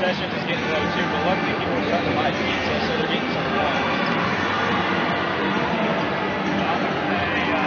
Sessions is getting low too, but luckily people are starting to buy pizza, so they're getting some fun. See what you can make.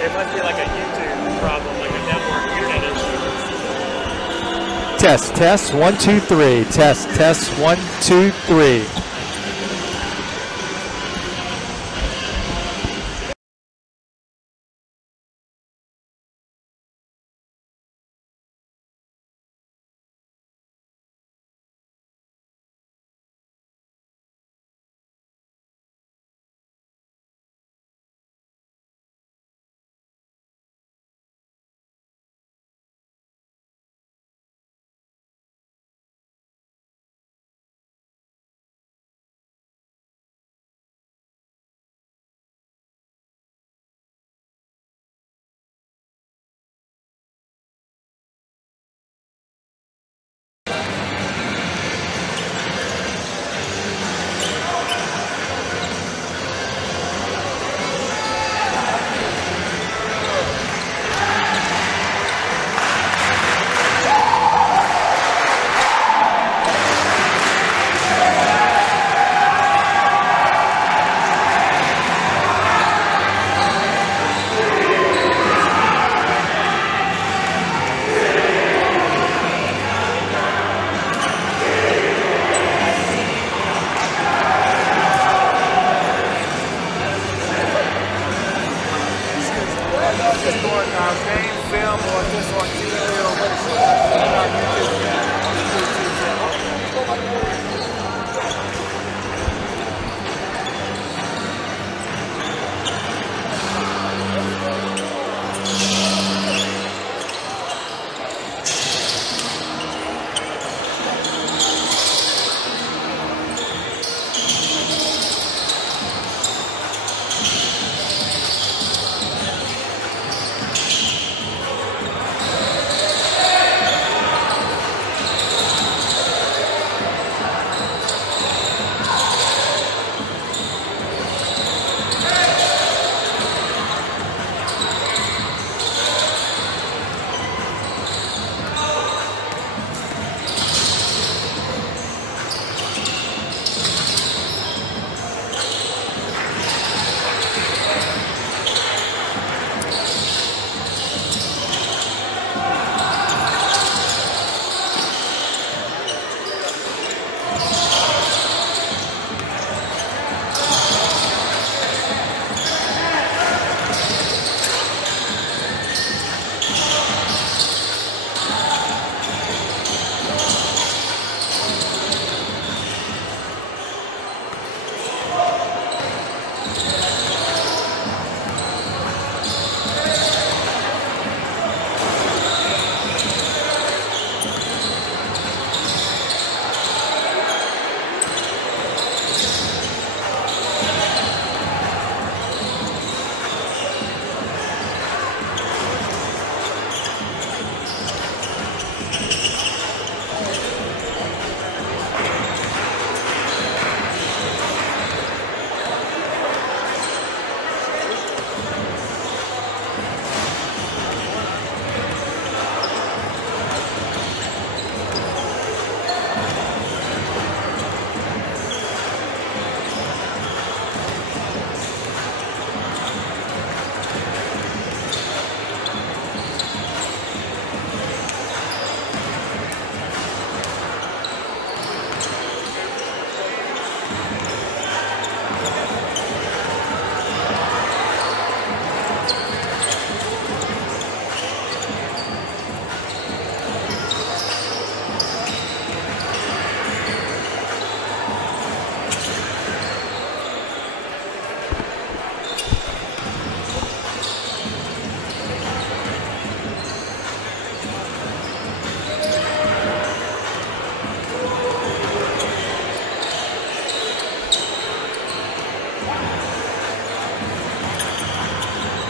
It must be like a YouTube problem, like a network internet issue. Test 1 2 3. Test 1 2 3.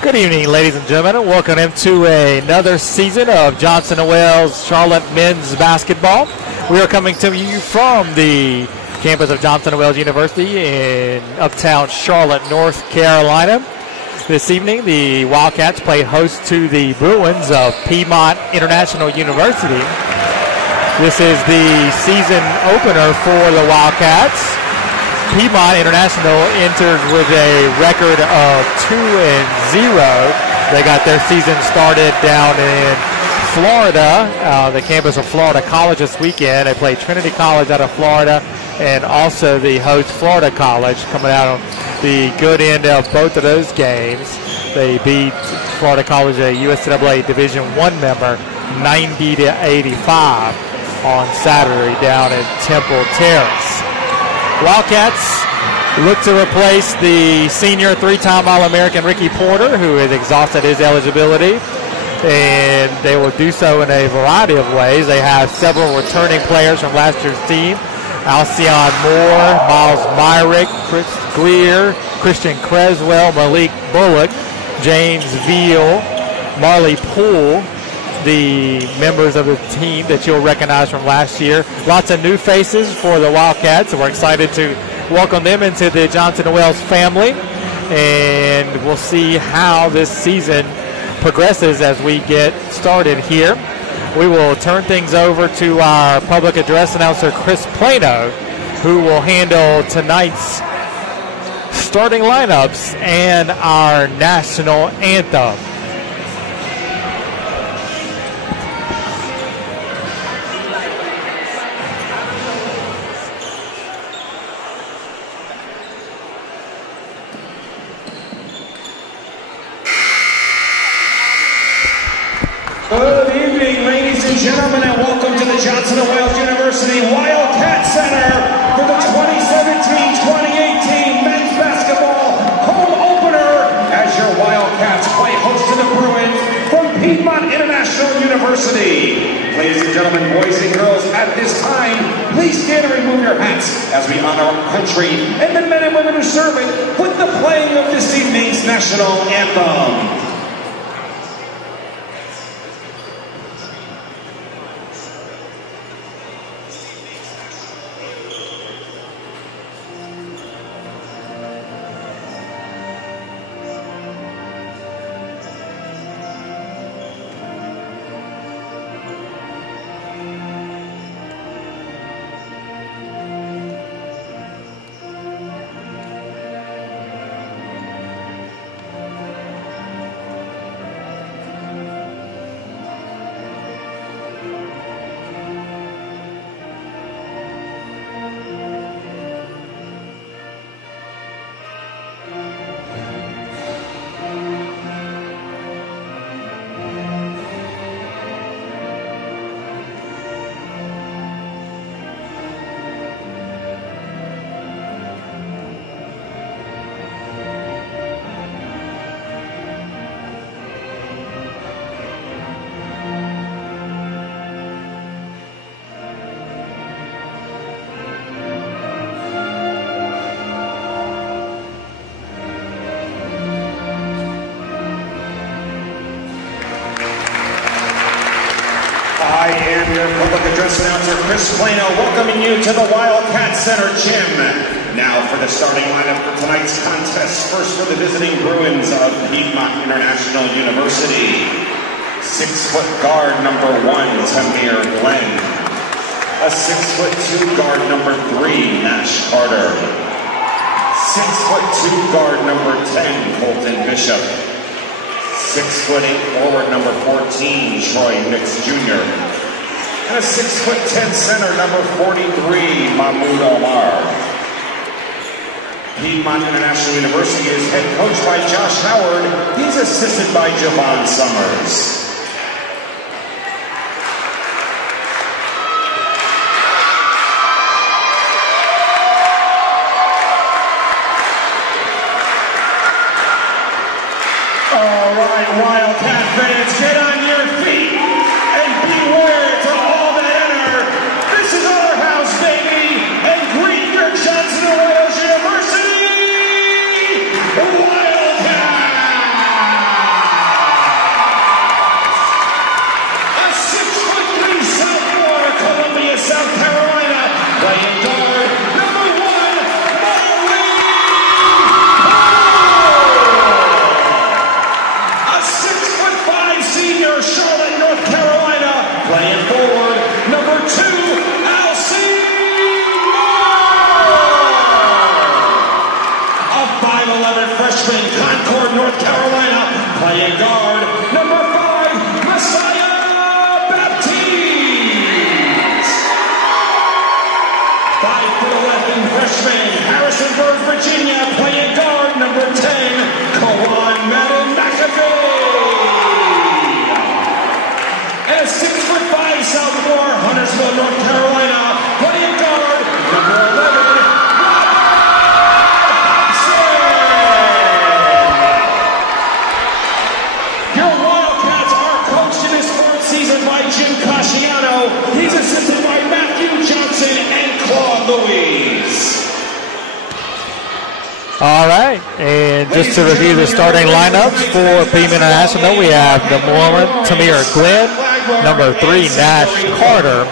Good evening, ladies and gentlemen. Welcome into another season of Johnson & Wales Charlotte men's basketball. We are coming to you from the campus of Johnson & Wales University in uptown Charlotte, North Carolina. This evening, the Wildcats play host to the Bruins of Piedmont International University. This is the season opener for the Wildcats. Piedmont International entered with a record of 2-0. They got their season started down in Florida, the campus of Florida College this weekend. They played Trinity College out of Florida and also the host Florida College, coming out on the good end of both of those games. They beat Florida College, a USAA Division I member, 90-85 on Saturday down at Temple Terrace. Wildcats look to replace the senior three-time All-American Ricky Porter, who has exhausted his eligibility, and they will do so in a variety of ways. They have several returning players from last year's team: Alcyon Moore, Miles Myrick, Chris Greer, Christian Creswell, Malik Bullock, James Veal, Marley Poole, the members of the team that you'll recognize from last year. Lots of new faces for the Wildcats, and we're excited to welcome them into the Johnson & Wales family, and we'll see how this season progresses as we get started here. We will turn things over to our public address announcer, Chris Plano, who will handle tonight's starting lineups and our national anthem. Good evening, ladies and gentlemen, and welcome to the Johnson & Wales University Wildcat Center for the 2017-2018 men's basketball home opener as your Wildcats play host to the Bruins from Piedmont International University. Ladies and gentlemen, boys and girls, at this time, please stand and remove your hats as we honor our country and the men and women who serve it with the playing of this evening's national anthem. I am your public address announcer, Chris Plano, welcoming you to the Wildcat Center gym. Now for the starting lineup for tonight's contest. First for the visiting Bruins of Piedmont International University. 6-foot guard number 1, Tamir Glenn. A 6'2" guard number 3, Nash Carter. 6'2" guard number 10, Colton Bishop. 6'8" forward number 14, Troy Nix Jr. And a 6'10" center number 43, Mahmoud Omar. Piedmont International University is head coached by Josh Howard. He's assisted by Javon Summers. All right, Wildcat fans, get on your feet and beware to all that enter. This is our house, baby, and greet your Johnson & Wales University Wildcats! playing guard, number 1, Molly Poole. A 6'5" senior, Charlotte, North Carolina, playing forward, number 2, Alcee Moore. A 5'11" freshman, Concord, North Carolina, playing guard, number 5, Messiah Baptiste. 5'11" freshman, Harrisonburg, Virginia, playing guard, number 10, Kawan Madden McAfee. And a 6'5" sophomore, Huntersville, North Carolina, playing guard, number 11, he's assisted by Matthew Johnson and Claude Louise. All right, and just to review the starting lineups for Beam International, we have number 1, Tamir Glenn, number 3, Nash Carter,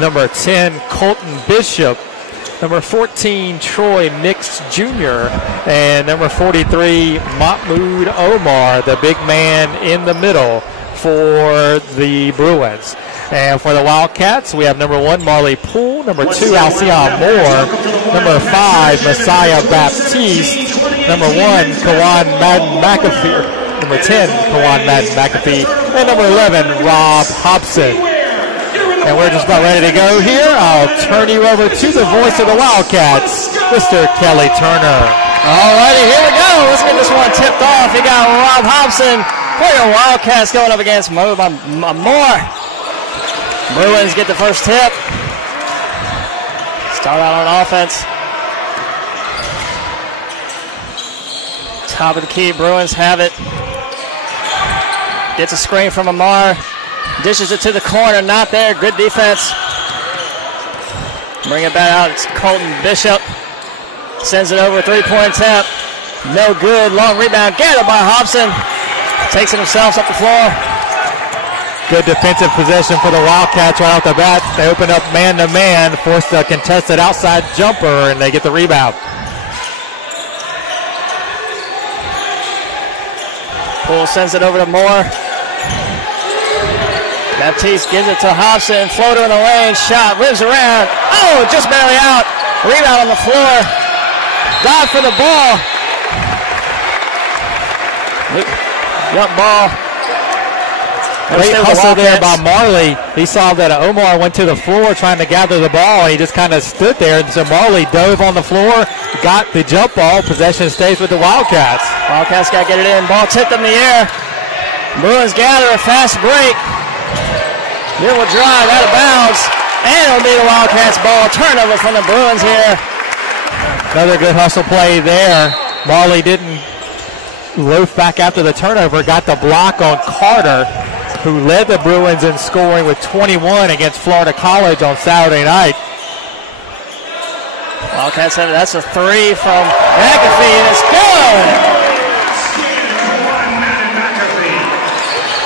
number 10, Colton Bishop, number 14, Troy Nix Jr., and number 43, Mahmoud Omar, the big man in the middle for the Bruins. And for the Wildcats, we have number 1, Marley Poole, number 2, Alcee Moore, number 5, Messiah Baptiste, number 1, Kawan Madden McAfee, number 10, Kawan Madden McAfee, and number 11, Rob Hobson. And we're just about ready to go here. I'll turn you over to the voice of the Wildcats, Mr. Kelly Turner. All righty, here we go. Let's get this one tipped off. You got Rob Hobson for your Wildcats going up against Moore. Bruins get the first tip. Start out on offense. Top of the key, Bruins have it. Gets a screen from Amar. Dishes it to the corner, not there. Good defense. Bring it back out. It's Colton Bishop. Sends it over, 3-point tap. No good. Long rebound. Gathered by Hobson. Takes it himself up the floor. Good defensive possession for the Wildcats right off the bat. They open up man-to-man, force the contested outside jumper, and they get the rebound. Poole sends it over to Moore. Baptiste gives it to Hobson. Floater in the lane. Shot. Rims around. Oh, just barely out. Rebound on the floor. Dive for the ball. Jump ball. Great hustle there by Marley. He saw that Omar went to the floor trying to gather the ball. He just kind of stood there. So Marley dove on the floor, got the jump ball. Possession stays with the Wildcats. Wildcats got to get it in. Ball tipped in the air. Bruins gather a fast break. Then will drive out of bounds. And it'll be the Wildcats ball. Turnover from the Bruins here. Another good hustle play there. Marley didn't loaf back after the turnover. Got the block on Carter, who led the Bruins in scoring with 21 against Florida College on Saturday night. Wildcats have it. That's a 3 from McAfee, and it's good.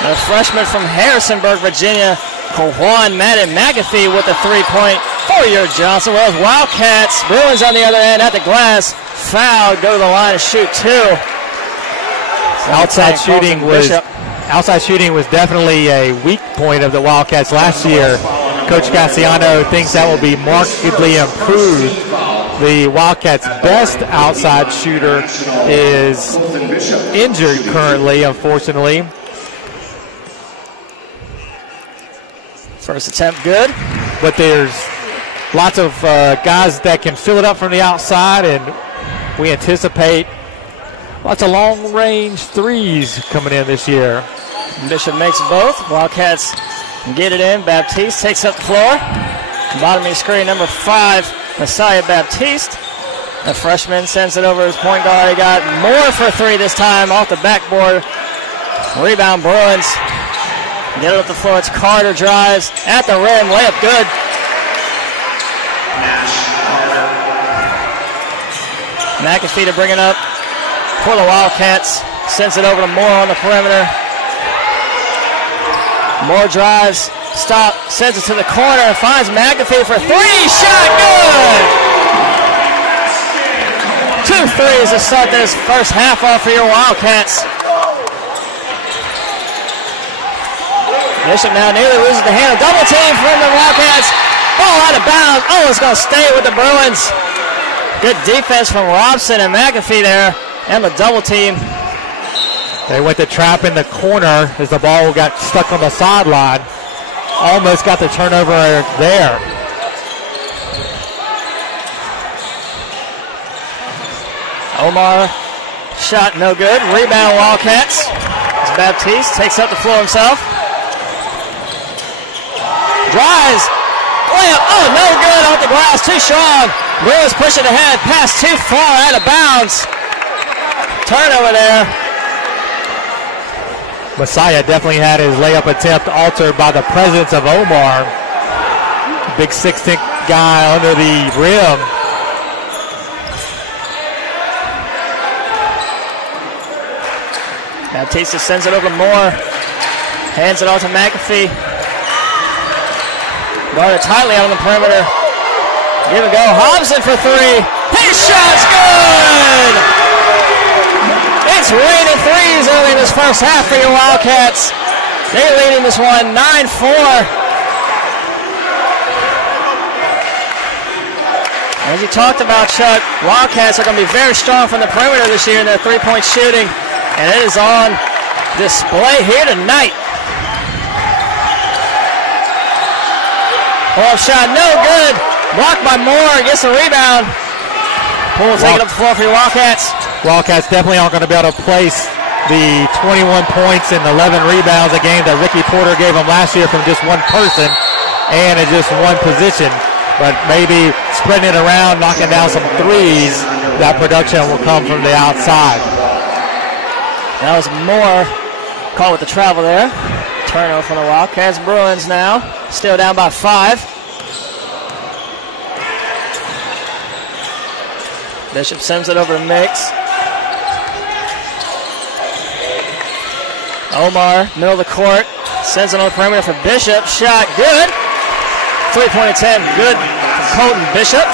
The freshman from Harrisonburg, Virginia, Kawan Madden McAfee with the 3-point for your Johnson Wells Wildcats. Bruins on the other end at the glass. Foul, go to the line and shoot 2. Outside shooting was definitely a weak point of the Wildcats last year. Coach Cassiano thinks that will be markedly improved. The Wildcats' best outside shooter is injured currently, unfortunately. First attempt good. But there's lots of guys that can fill it up from the outside, and we anticipate lots of long-range threes coming in this year. Bishop makes both. Wildcats get it in. Baptiste takes up the floor. Bottom of the screen, number 5, Messiah Baptiste. The freshman sends it over his point guard. He got Moore for 3 this time off the backboard. Rebound Bruins. Get it up the floor. It's Carter drives at the rim. Layup good. McAfee to bring it up for the Wildcats. Sends it over to Moore on the perimeter. Moore drives, stop, sends it to the corner, finds McAfee for 3, shot good! good. 2 threes to start this first half off for your Wildcats. Bishop now nearly loses the handle. Double team from the Wildcats. Ball out of bounds. Oh, it's going to stay with the Bruins. Good defense from Robson and McAfee there, and the double team. They went to trap in the corner as the ball got stuck on the sideline. Almost got the turnover there. Omar shot no good. Rebound Wildcats. As Baptiste takes up the floor himself. Drives. Layup. Oh, no good off the glass. Too strong. Bruins push it ahead. Pass too far out of bounds. Turnover there. Messiah definitely had his layup attempt altered by the presence of Omar. Big 6'6" guy under the rim. Baptiste sends it over to Moore. Hands it off to McAfee. Guarded tightly on the perimeter. Give it go. Hobson for 3. His shot's good! It's raining threes early in this first half for your Wildcats. They're leading this one 9-4. As you talked about, Chuck, Wildcats are going to be very strong from the perimeter this year in their three-point shooting, and it is on display here tonight. Pull-up shot, no good. Blocked by Moore, gets the rebound. Poole taking up the floor for your Wildcats. Wildcats definitely aren't going to be able to place the 21 points and 11 rebounds a game that Ricky Porter gave them last year from just one person and in just one position. But maybe spreading it around, knocking down some threes, that production will come from the outside. That was Moore caught with the travel there. Turnover from the Wildcats. Bruins now still down by 5. Bishop sends it over to Mix. Omar, middle of the court, sends it on the perimeter for Bishop. Shot good. 3-point attempt good from Colton Bishop.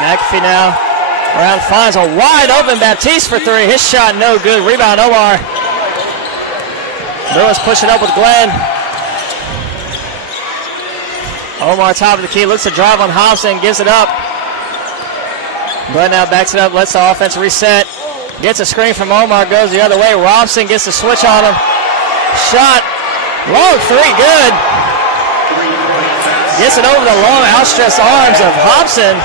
McAfee now around finds a wide open Baptiste for 3. His shot no good. Rebound Omar. Lewis push it up with Glenn. Omar top of the key, looks to drive on Hobson, gives it up. Glenn now backs it up, lets the offense reset. Gets a screen from Omar, goes the other way. Robson gets the switch on him. Shot, long 3, good. Gets it over the long outstretched arms of Hobson.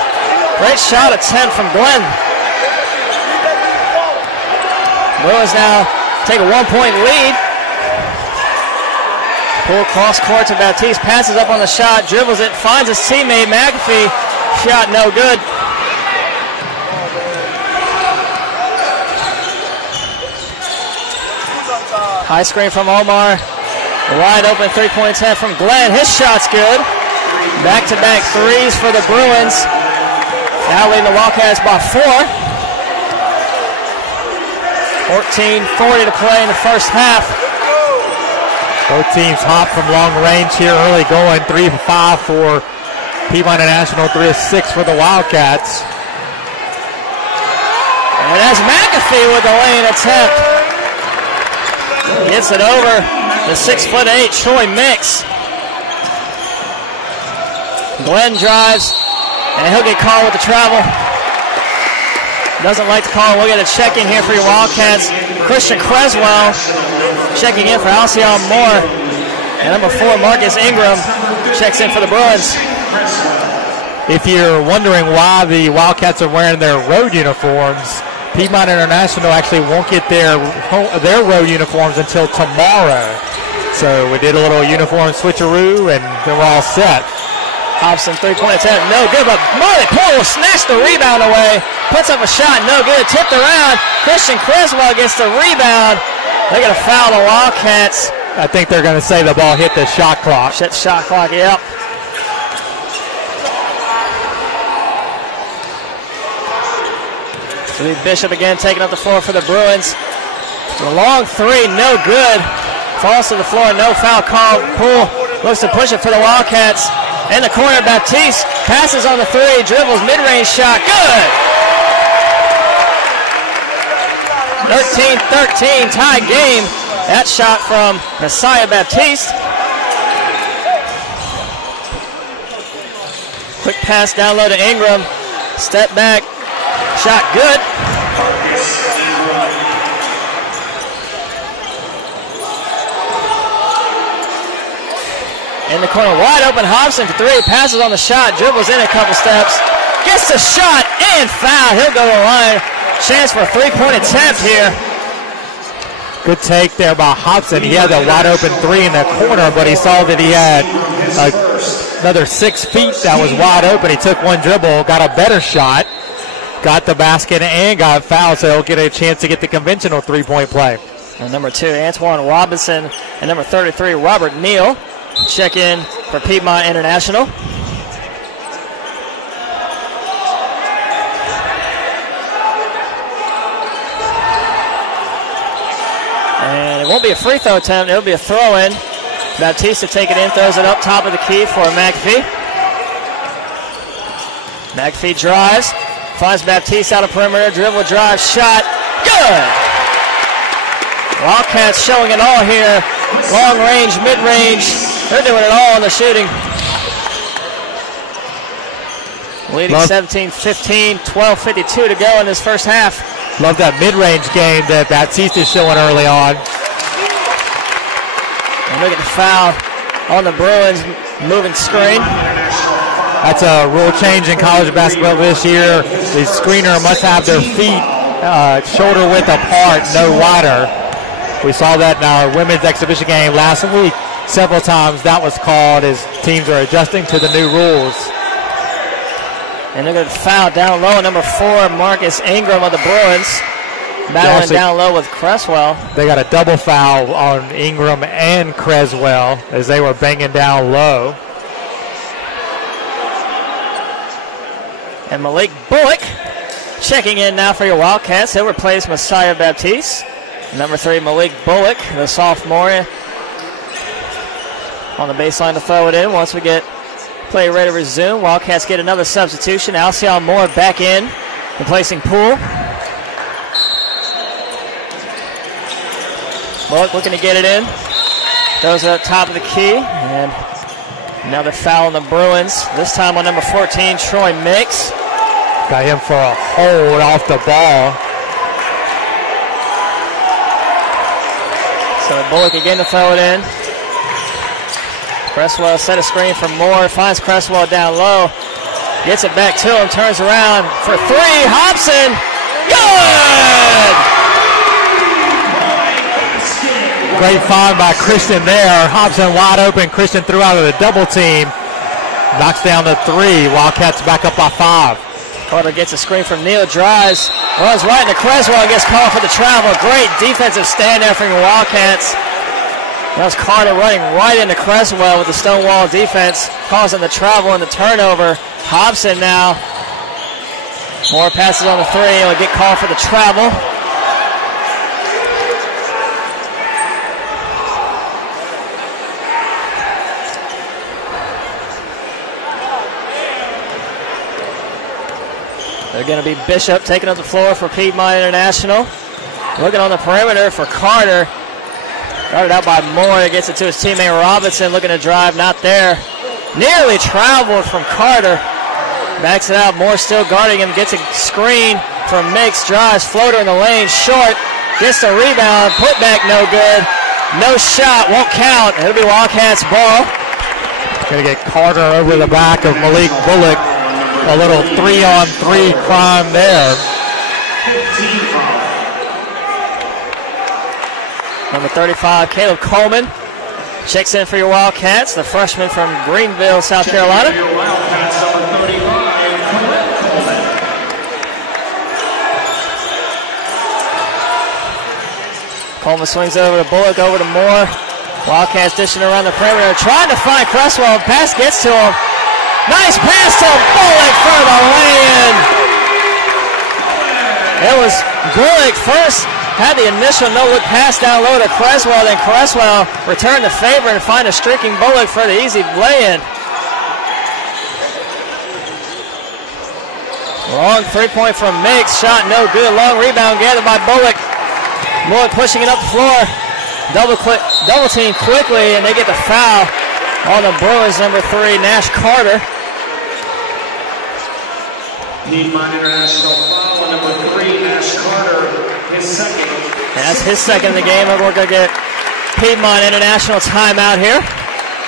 Great shot attempt from Glenn. Bruins now take a 1-point lead. Pull cross court to Baptiste, passes up on the shot, dribbles it, finds his teammate McAfee. Shot no good. High screen from Omar. Wide open 3-point attempt from Glenn. His shot's good. Back-to-back threes for the Bruins. Now leading the Wildcats by 4. 14:40 to play in the first half. Both teams hot from long range here early going. 3 for 5 for Piedmont International, 3 of 6 for the Wildcats. And that's McAfee with the lane attempt. Gets it over the 6'8" Troy Mix. Glenn drives, and he'll get called with the travel. Doesn't like the call. We'll get a check in here for your Wildcats. Christian Creswell checking in for Alcyon Moore. And number 4, Marcus Ingram, checks in for the Bruins. If you're wondering why the Wildcats are wearing their road uniforms, Piedmont International actually won't get their road uniforms until tomorrow. So we did a little uniform switcheroo, and then we're all set. Hobson 3-point attempt, no good, but Marley Poole snatched the rebound away, puts up a shot, no good, tipped around. Christian Creswell gets the rebound. They're going to foul the Wildcats. I think they're going to say the ball hit the shot clock. Hit the shot clock, yep. Lee Bishop again taking up the floor for the Bruins. The long 3, no good. Falls to the floor, no foul call. Poole looks to push it for the Wildcats. In the corner, Baptiste passes on the three, dribbles, mid-range shot, good! 13-13, tie game. That shot from Messiah Baptiste. Quick pass down low to Ingram. Step back, shot good. In the corner, wide open, Hobson for three, passes on the shot, dribbles in a couple steps, gets the shot and foul. He'll go to the line. Chance for a three-point attempt here. Good take there by Hobson. He had a wide open three in the corner, but he saw that he had another 6 feet that was wide open. He took one dribble, got a better shot, got the basket and got fouled, so he'll get a chance to get the conventional three-point play. And number 2, Antoine Robinson, and number 33, Robert Neal, check in for Piedmont International. And it won't be a free throw attempt, it'll be a throw-in. Baptiste to take it in, throws it up top of the key for McAfee. McAfee drives, finds Baptiste out of perimeter, dribble, drive, shot, good! Wildcats showing it all here. Long range, mid-range, they're doing it all in the shooting. Leading 17-15, 12:52 to go in this first half. Love that mid-range game that Baptiste is showing early on. And look at the foul on the Bruins, moving screen. That's a rule change in college basketball this year. The screener must have their feet shoulder width apart, no wider. We saw that in our women's exhibition game last week. Several times that was called as teams are adjusting to the new rules. And look at the foul down low, number 4, Marcus Ingram of the Bruins. Battling down low with Creswell. They got a double foul on Ingram and Creswell as they were banging down low. And Malik Bullock checking in now for your Wildcats. He'll replace Messiah Baptiste. Number 3, Malik Bullock, the sophomore, on the baseline to throw it in. Once we get play ready to resume, Wildcats get another substitution. Alcyon Moore back in, replacing Poole. Bullock looking to get it in. Throws it up top of the key. And another foul on the Bruins. This time on number 14, Troy Mix. Got him for a hold off the ball. So Bullock again to throw it in. Creswell set a screen for Moore. Finds Creswell down low. Gets it back to him. Turns around for 3. Hobson. Good! Great find by Christian there. Hobson wide open. Christian threw out of the double team. Knocks down the 3. Wildcats back up by 5. Carter gets a screen from Neal. Drives. Runs right into Creswell and gets called for the travel. Great defensive stand there from the Wildcats. That was Carter running right into Creswell with the Stonewall defense, causing the travel and the turnover. Hobson now. Moore passes on the 3. He'll get called for the travel. They're going to be Bishop taking up the floor for Piedmont International. Looking on the perimeter for Carter. Guarded out by Moore. Gets it to his teammate Robinson. Looking to drive, not there. Nearly traveled from Carter. Backs it out. Moore still guarding him. Gets a screen from Mix. Drives, floater in the lane. Short. Gets the rebound. Put back, no good. No shot. Won't count. It'll be Wildcats ball. Going to get Carter over the back of Malik Bullock. A little 3-on-3 crime there. Number 35, Caleb Coleman, checks in for your Wildcats, the freshman from Greenville, South Carolina. Coleman swings over to Bullock, over to Moore. Wildcats dishing around the perimeter, trying to find Creswell. Pass gets to him. Nice pass to Bullock for the lay-in. It was Bullock first had the initial no-look pass down low to Creswell. Then Creswell returned the favor and find a streaking Bullock for the easy lay-in. Long three-point from Mix. Shot no good. Long rebound gathered by Bullock. Bullock pushing it up the floor. Double team quickly, and they get the foul on the Bruins, number 3, Nash Carter. Piedmont International foul on number 3, Nash Carter, his second. And that's his second in the game, and we're going to get Piedmont International timeout here.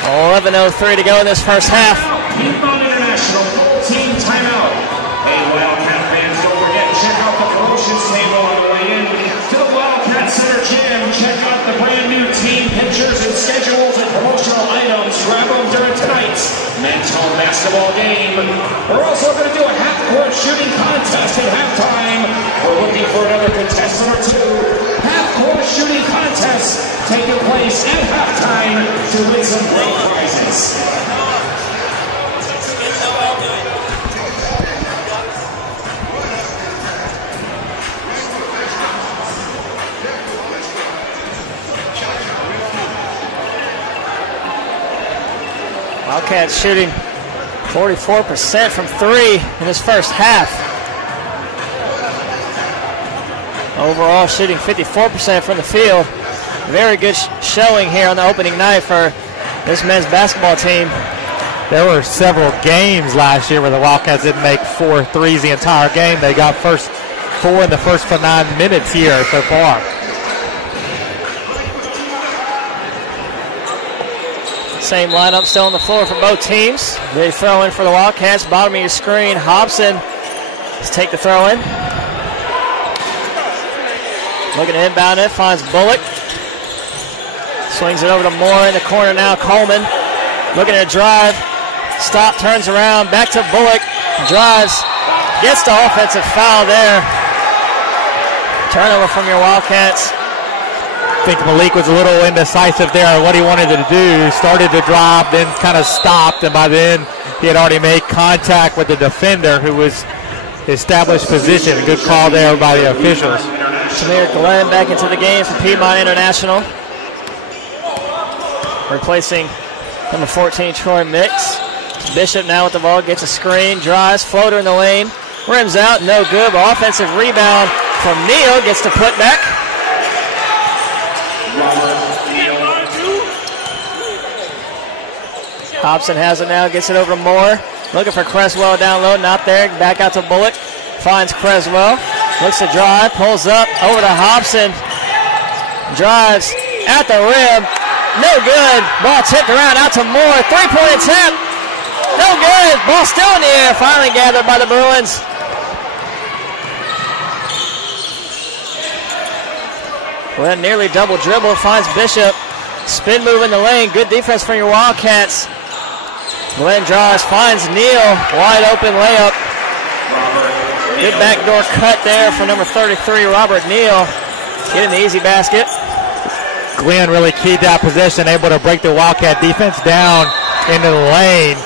11:03 to go in this first half. Piedmont International full team timeout. Hey, Wildcat fans, don't forget, check out the promotions table on the way in to the Wildcat Center Gym. Check out the brand new team pictures and schedules and promotional items. Grab them during tonight's men's home basketball game. We're also going to do a half-court shooting contest at halftime. We're looking for another contestant or two. Half-court shooting contest taking place at halftime to win some great prizes. Wildcats shooting 44% from 3 in this first half. Overall shooting 54% from the field. Very good showing here on the opening night for this men's basketball team. There were several games last year where the Wildcats didn't make 4 threes the entire game. They got 4 in the first 9 minutes here so far. Same lineup still on the floor for both teams. They throw in for the Wildcats. Bottom of your screen, Hobson. Let's take the throw in. Looking to inbound it, finds Bullock. Swings it over to Moore in the corner now. Coleman looking at a drive. Stop, turns around, back to Bullock. Drives, gets the offensive foul there. Turnover from your Wildcats. I think Malik was a little indecisive there on what he wanted to do. Started to drive, then kind of stopped, and by then he had already made contact with the defender who was established position. Good call there by the officials. Samir Glenn back into the game for Piedmont International. Replacing number 14, Troy Mix. Bishop now with the ball, gets a screen, drives, floater in the lane, rims out, no good, but offensive rebound from Neal, gets the putback. Hobson has it now, gets it over to Moore. Looking for Creswell down low, not there. Back out to Bullock. Finds Creswell. Looks to drive, pulls up, over to Hobson. Drives at the rim. No good. Ball tipped around out to Moore. Three-point attempt. No good. Ball still in the air. Finally gathered by the Bruins. Glenn nearly double dribble. Finds Bishop. Spin move in the lane. Good defense from your Wildcats. Glenn draws. Finds Neal. Wide open layup. Good backdoor cut there for number 33, Robert Neal. Getting the easy basket. Glenn really keyed that possession, able to break the Wildcat defense down into the lane,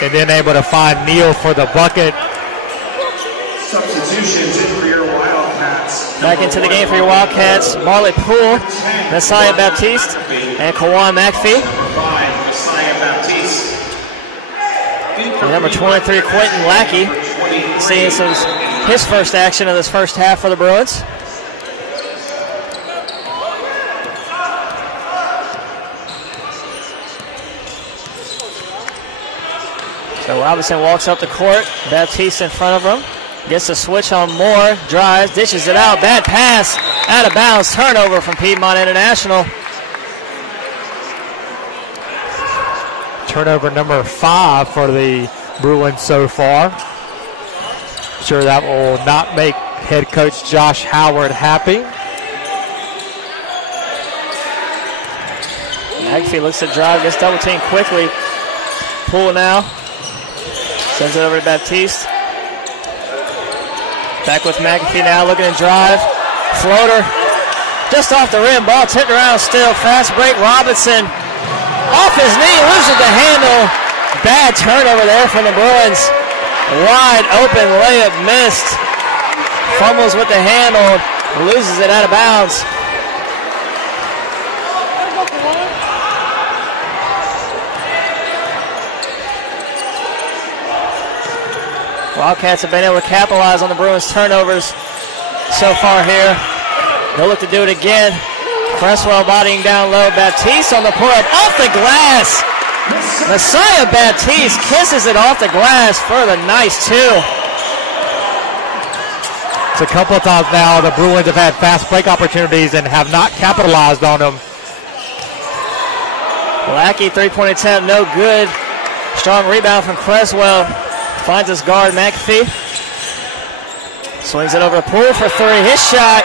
and then able to find Neal for the bucket. Substitutions in for your Wildcats. Back into the game for your Wildcats. Marley Poole, Messiah Baptiste, and Kawan McPhee. Messiah Baptiste. And number 23, Quentin Lackey, seeing his first action of this first half for the Bruins. So Robinson walks up the court. Baptiste in front of him. Gets a switch on Moore. Drives, dishes it out. Bad pass. Out of bounds. Turnover from Piedmont International. Turnover number 5 for the Bruins so far. Sure that will not make head coach Josh Howard happy. McAfee looks to drive, gets double teamed quickly. Poole now. Sends it over to Baptiste. Back with McAfee now, looking to drive. Floater. Just off the rim. Ball tipped around still. Fast break. Robinson. Off his knee. Loses the handle. Bad turnover there from the Bruins. Wide open layup missed. Fumbles with the handle. loses it out of bounds. Wildcats have been able to capitalize on the Bruins' turnovers so far here. They'll look to do it again. Cresswell bodying down low. Baptiste on the pull-up off the glass. Messiah Baptiste kisses it off the glass for the nice two. It's a couple of times now the Bruins have had fast break opportunities and have not capitalized on them. Lackey three-point attempt, no good. Strong rebound from Cresswell. Finds his guard, McAfee. Swings it over to Poole for three. His shot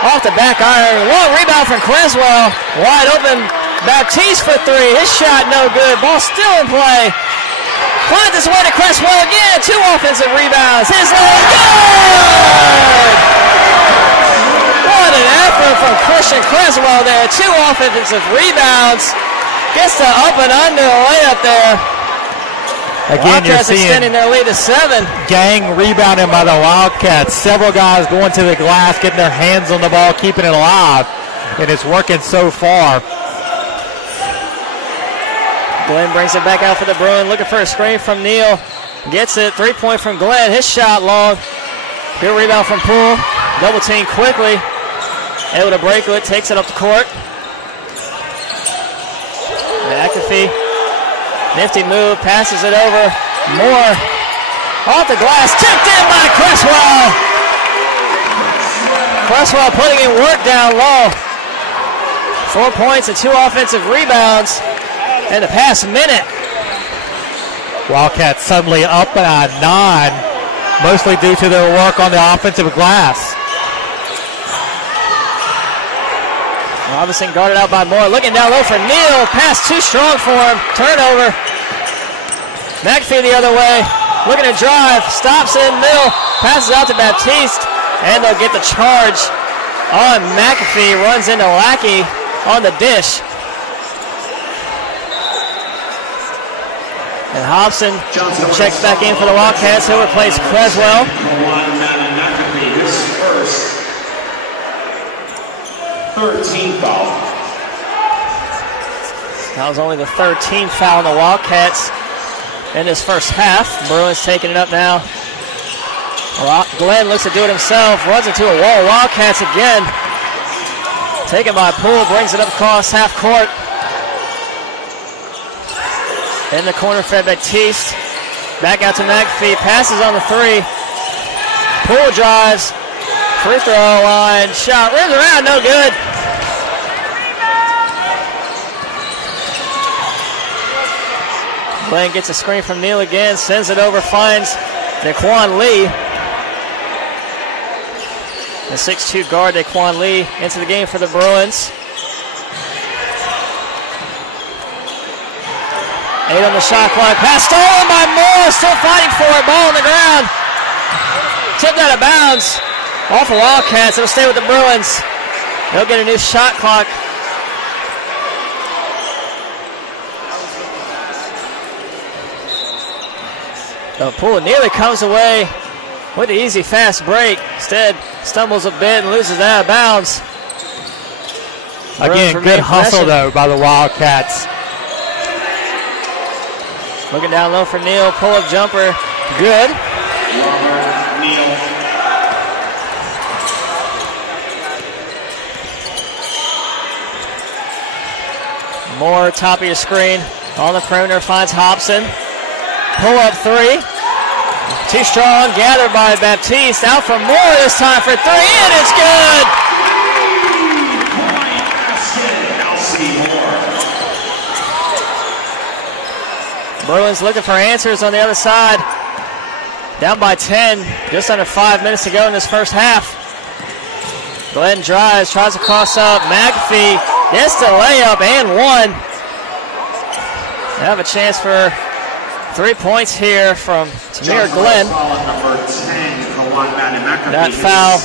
off the back iron. Long rebound from Cresswell. Wide open. Baptiste for three. His shot no good. Ball still in play. Finds his way to Cresswell again. Two offensive rebounds. His leg good! What an effort from Christian Cresswell there. Two offensive rebounds. Gets the up and under layup there. Again, you're seeing extending their lead to 7. Gang rebounding by the Wildcats. Several guys going to the glass, getting their hands on the ball, keeping it alive. And it's working so far. Glenn brings it back out for the Bruins, looking for a screen from Neal. Gets it, 3-point from Glenn. His shot long. Good rebound from Poole. Double team quickly. Able to break it, takes it up the court. McAfee. Nifty move, passes it over. Moore off the glass, tipped in by Cresswell. Cresswell putting in work down low. 4 points and 2 offensive rebounds in the past minute. Wildcats suddenly up by 9, mostly due to their work on the offensive glass. Robinson guarded out by Moore. Looking down low for Neal. Pass too strong for him. Turnover. McAfee the other way. Looking to drive. Stops in middle. Passes out to Baptiste. And they'll get the charge on McAfee. Runs into Lackey on the dish. And Hobson checks back in for the Wildcats. He'll replace Cresswell. His first 13th foul. That was only the 13th foul on the Wildcats in this first half. Bruins taking it up now. Glenn looks to do it himself. Runs into a wall. Wildcats again. Taken by Poole. Brings it up across half court. In the corner for Baptiste. Back out to McAfee. Passes on the 3. Poole drives. Free throw line. Shot. Rims around. No good. Glenn gets a screen from Neal again. Sends it over. Finds Daquan Lee. The 6'2 guard, Daquan Lee, into the game for the Bruins. 8 on the shot clock. Pass stolen by Moore. Still fighting for it. Ball on the ground. Tipped out of bounds. Off the Wildcats. It'll stay with the Bruins. They'll get a new shot clock. Poole nearly comes away with the easy fast break. Instead, stumbles a bit and loses out of bounds. Again, good hustle though by the Wildcats. Looking down low for Neal. Pull-up jumper. Good. Moore, top of your screen. On the perimeter, finds Hobson. Pull-up 3. Too strong. Gathered by Baptiste. Out for Moore this time for 3. And it's good. Bruins looking for answers on the other side. Down by 10. Just under 5 minutes to go in this first half. Glenn drives. Tries to cross up. McAfee gets the layup and 1. They have a chance for 3 points here from Tamir Glenn. That foul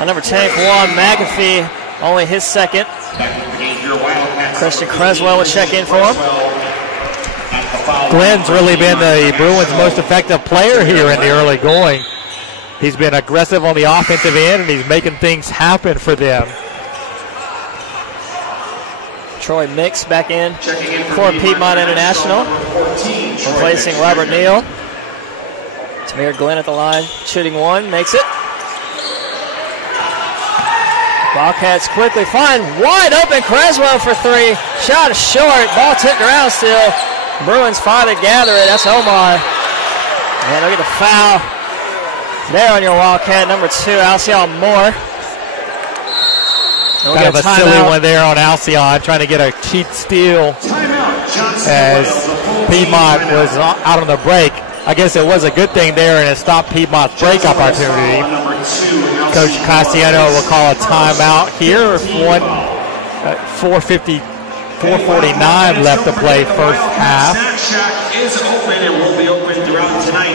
on number 10, Kawan McAfee, only his second. Christian Cresswell will check in for him. Glenn's really been the Bruins' most effective player here in the early going. He's been aggressive on the offensive end, and he's making things happen for them. Troy Mix back in for Piedmont International, replacing Robert Neal. Tamir Glenn at the line, shooting one, makes it. Wildcats quickly find wide open Creswell for three. Shot is short, ball tipped around still. Bruins finally gather it, that's Omar. And look at the foul there on your Wildcat, number 2, Alcyon Moore. Kind of a silly one there on Alcyon, trying to get a cheap steal as Piedmont was out on the break. I guess it was a good thing there, and it stopped Piedmont's break opportunity. Coach Cassiano will call a timeout here. 4:49 left to play first half.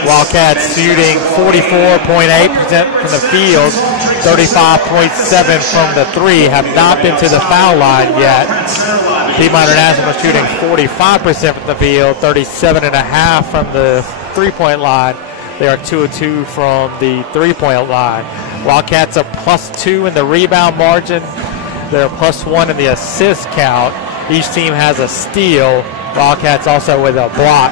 Wildcats shooting 44.8% from the field, 35.7% from the three, have not been to the foul line yet. Piedmont International shooting 45% from the field, 37.5% from the three-point line. They are 2 of 2 from the three-point line. Wildcats are +2 in the rebound margin. They're +1 in the assist count. Each team has a steal. Wildcats also with a block.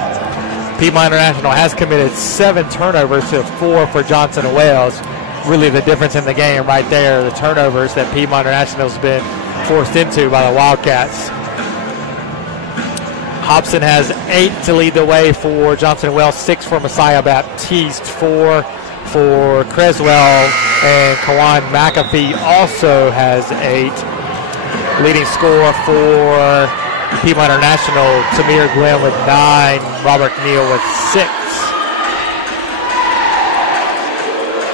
Piedmont International has committed 7 turnovers to 4 for Johnson & Wales. Really the difference in the game right there, the turnovers that Piedmont International has been forced into by the Wildcats. Hobson has 8 to lead the way for Johnson & Wales, 6 for Messiah Baptiste, 4 for Creswell, and Kawan McAfee also has 8. Leading scorer for Piedmont International, Tamir Glenn with 9, Robert Neal with 6.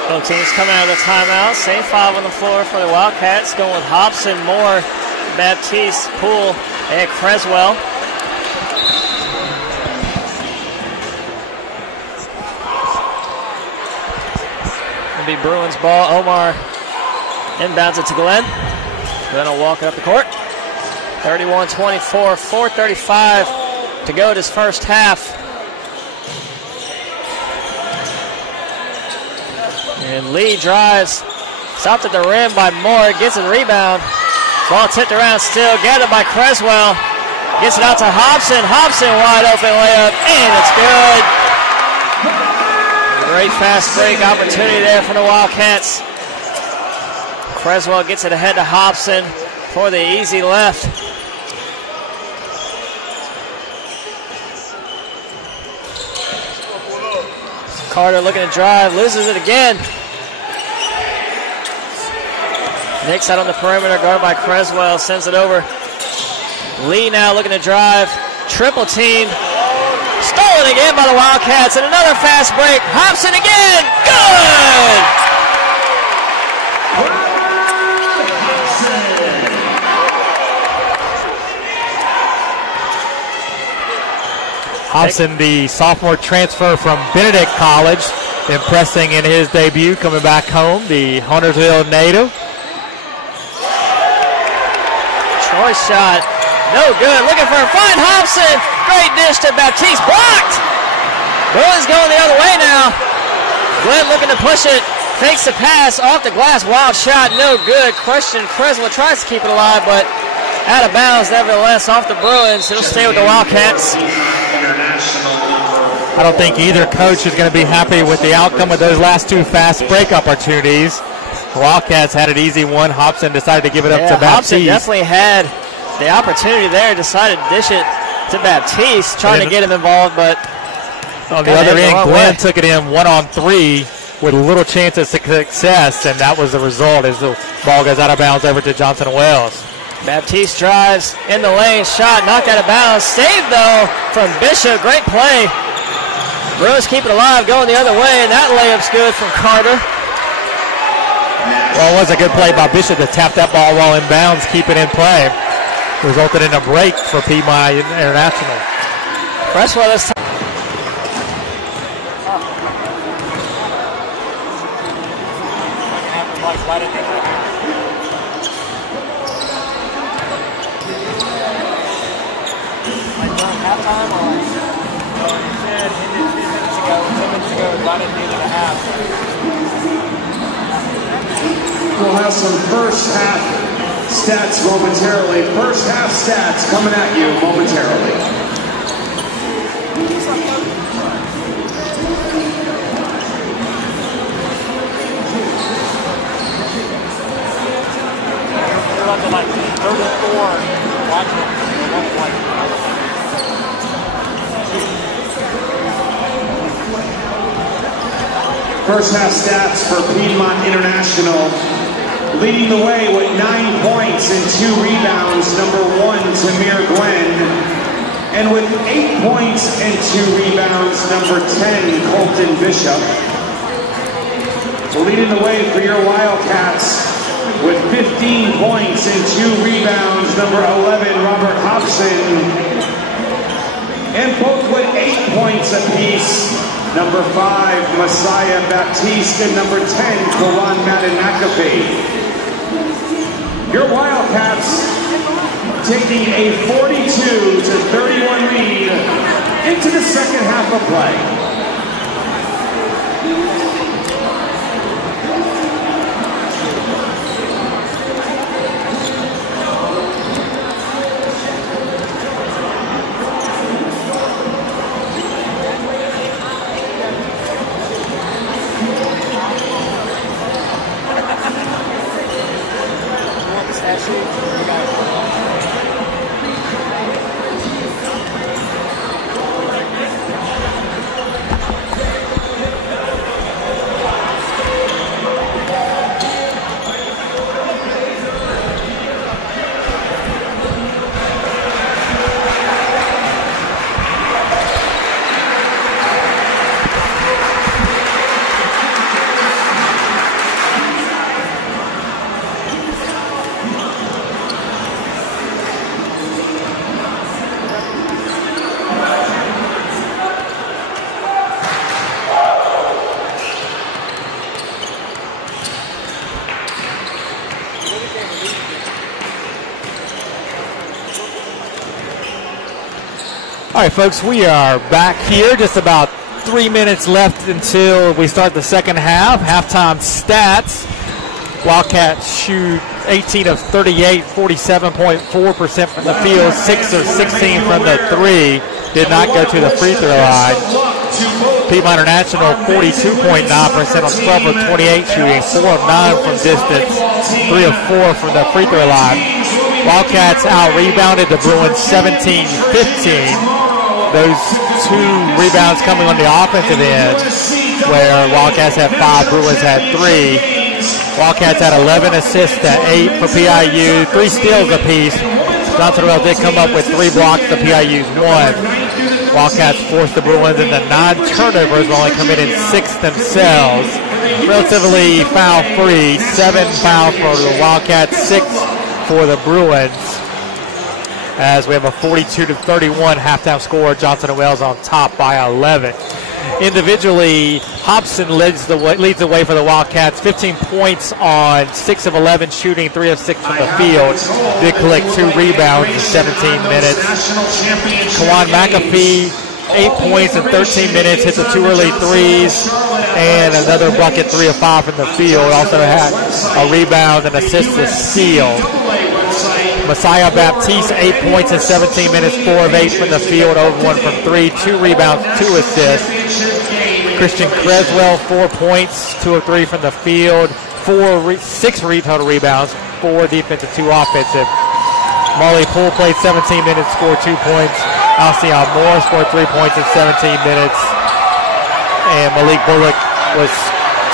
Both teams coming out of the timeout. Same 5 on the floor for the Wildcats, going with Hobson, Moore, Baptiste, Poole, and Creswell. It'll be Bruins ball. Omar inbounds it to Glenn. Glenn will walk it up the court. 31-24, 4:35 to go this first half. And Lee drives, stopped at the rim by Moore, gets a rebound. Ball tipped around still, gathered by Creswell. Gets it out to Hobson. Hobson wide open layup, and it's good. Great fast break opportunity there for the Wildcats. Creswell gets it ahead to Hobson for the easy left. Carter looking to drive, loses it again. Nick's out on the perimeter, guarded by Creswell, sends it over. Lee now looking to drive, triple team. Stolen again by the Wildcats, and another fast break. Hobson again, good! Hobson, the sophomore transfer from Benedict College, impressing in his debut, coming back home, the Huntersville native. Troy shot, no good. Looking for a find, Hobson. Great dish to Baptiste, blocked. Bruins going the other way now. Glenn looking to push it, fakes the pass off the glass, wild shot, no good. Christian Creswell tries to keep it alive, but out of bounds nevertheless off the Bruins. It'll stay with the Wildcats. I don't think either coach is going to be happy with the outcome of those last 2 fast break opportunities. Wildcats had an easy one. Hobson decided to give it up to Baptiste. Hobson definitely had the opportunity there, decided to dish it to Baptiste, trying to get him involved, but on the other end, Glenn took it in 1-on-3 with little chance of success, and that was the result as the ball goes out of bounds over to Johnson & Wales. Baptiste drives in the lane, shot knocked out of bounds, saved though from Bishop, great play. Bruins keep it alive, going the other way, and that layup's good from Carter. Well, it was a good play by Bishop to tap that ball while in bounds, keep it in play. Resulted in a break for Piedmont International. Creswell this time. We'll have some first half stats momentarily. First half stats coming at you momentarily. They're up to like 34 watching one play. First half stats for Piedmont International. Leading the way with 9 points and 2 rebounds, number 1, Tamir Glenn. And with 8 points and 2 rebounds, number 10, Colton Bishop. Leading the way for your Wildcats with 15 points and 2 rebounds, number 11, Robert Hobson. And both with 8 points apiece, number 5, Messiah Baptiste, and number 10, Karan Madden McAfee. Your Wildcats taking a 42-31 lead into the second half of play. All right, folks, we are back here. Just about 3 minutes left until we start the second half. Halftime stats. Wildcats shoot 18 of 38, 47.4% from the field, 6 of 16 from the 3. Did not go to the free throw line. Piedmont International, 42.9% on 12 of 28 shooting, 4 of 9 from distance, 3 of 4 from the free throw line. Wildcats out-rebounded the Bruins 17-15. Those 2 rebounds coming on the offensive end, where Wildcats had 5, Bruins had 3. Wildcats had 11 assists to 8 for PIU, 3 steals apiece. Johnson Wells did come up with 3 blocks to PIU's 1. Wildcats forced the Bruins into 9 turnovers, while only committed 6 themselves. Relatively foul-free, 7 fouls for the Wildcats, 6 for the Bruins. As we have a 42-31 halftime score, Johnson & Wales on top by 11. Individually, Hobson leads the way for the Wildcats. 15 points on 6 of 11 shooting, 3 of 6 from the field. Did collect 2 rebounds in 17 minutes. Kawan McAfee, 8 points in 13 minutes, hit the 2 early threes, and another bucket, 3 of 5 from the field. Also had a rebound and assist to steal. Messiah Baptiste, 8 points in 17 minutes, 4 of 8 from the field, over 1 from 3, 2 rebounds, 2 assists. Christian Creswell, 4 points, 2 of 3 from the field, 6 total rebounds, 4 defensive, 2 offensive. Marley Poole played 17 minutes, scored 2 points. Alcyon Moore scored 3 points in 17 minutes. And Malik Bullock was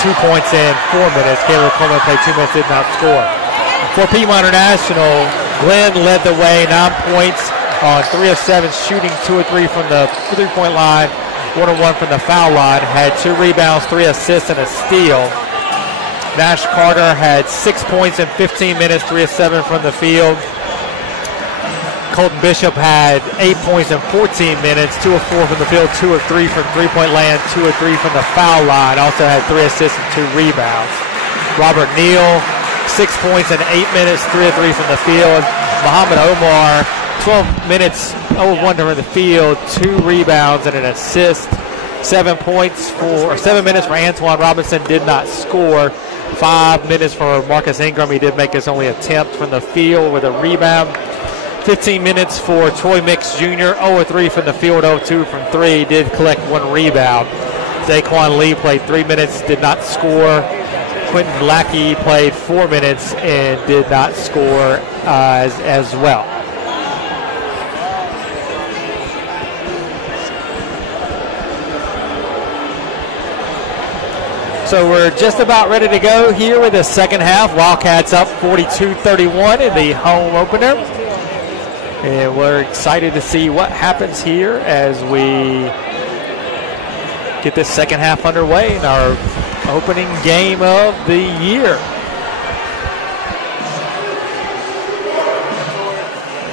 2 points in 4 minutes. Caleb Coleman played 2 minutes, did not score. For Piedmont International, Glenn led the way, 9 points on 3 of 7 shooting, 2 of 3 from the 3-point line, 1 of 1 from the foul line, had 2 rebounds, 3 assists, and a steal. Nash Carter had 6 points in 15 minutes, 3 of 7 from the field. Colton Bishop had 8 points in 14 minutes, 2 of 4 from the field, 2 of 3 from 3-point land, 2 of 3 from the foul line. Also had 3 assists and 2 rebounds. Robert Neal, 6 points in 8 minutes, 3 of 3 from the field. Muhammad Omar, 12 minutes, 0 of 1 from the field, 2 rebounds and an assist. 7 minutes for Antoine Robinson, did not score. 5 minutes for Marcus Ingram. He did make his only attempt from the field with a rebound. 15 minutes for Troy Mix Jr. 0-3 from the field, 0-2 from 3. Did collect 1 rebound. Daquan Lee played 3 minutes, did not score. Quentin Lackey played 4 minutes and did not score as well. So we're just about ready to go here with the second half. Wildcats up 42-31 in the home opener. And we're excited to see what happens here as we get this second half underway in our opening game of the year.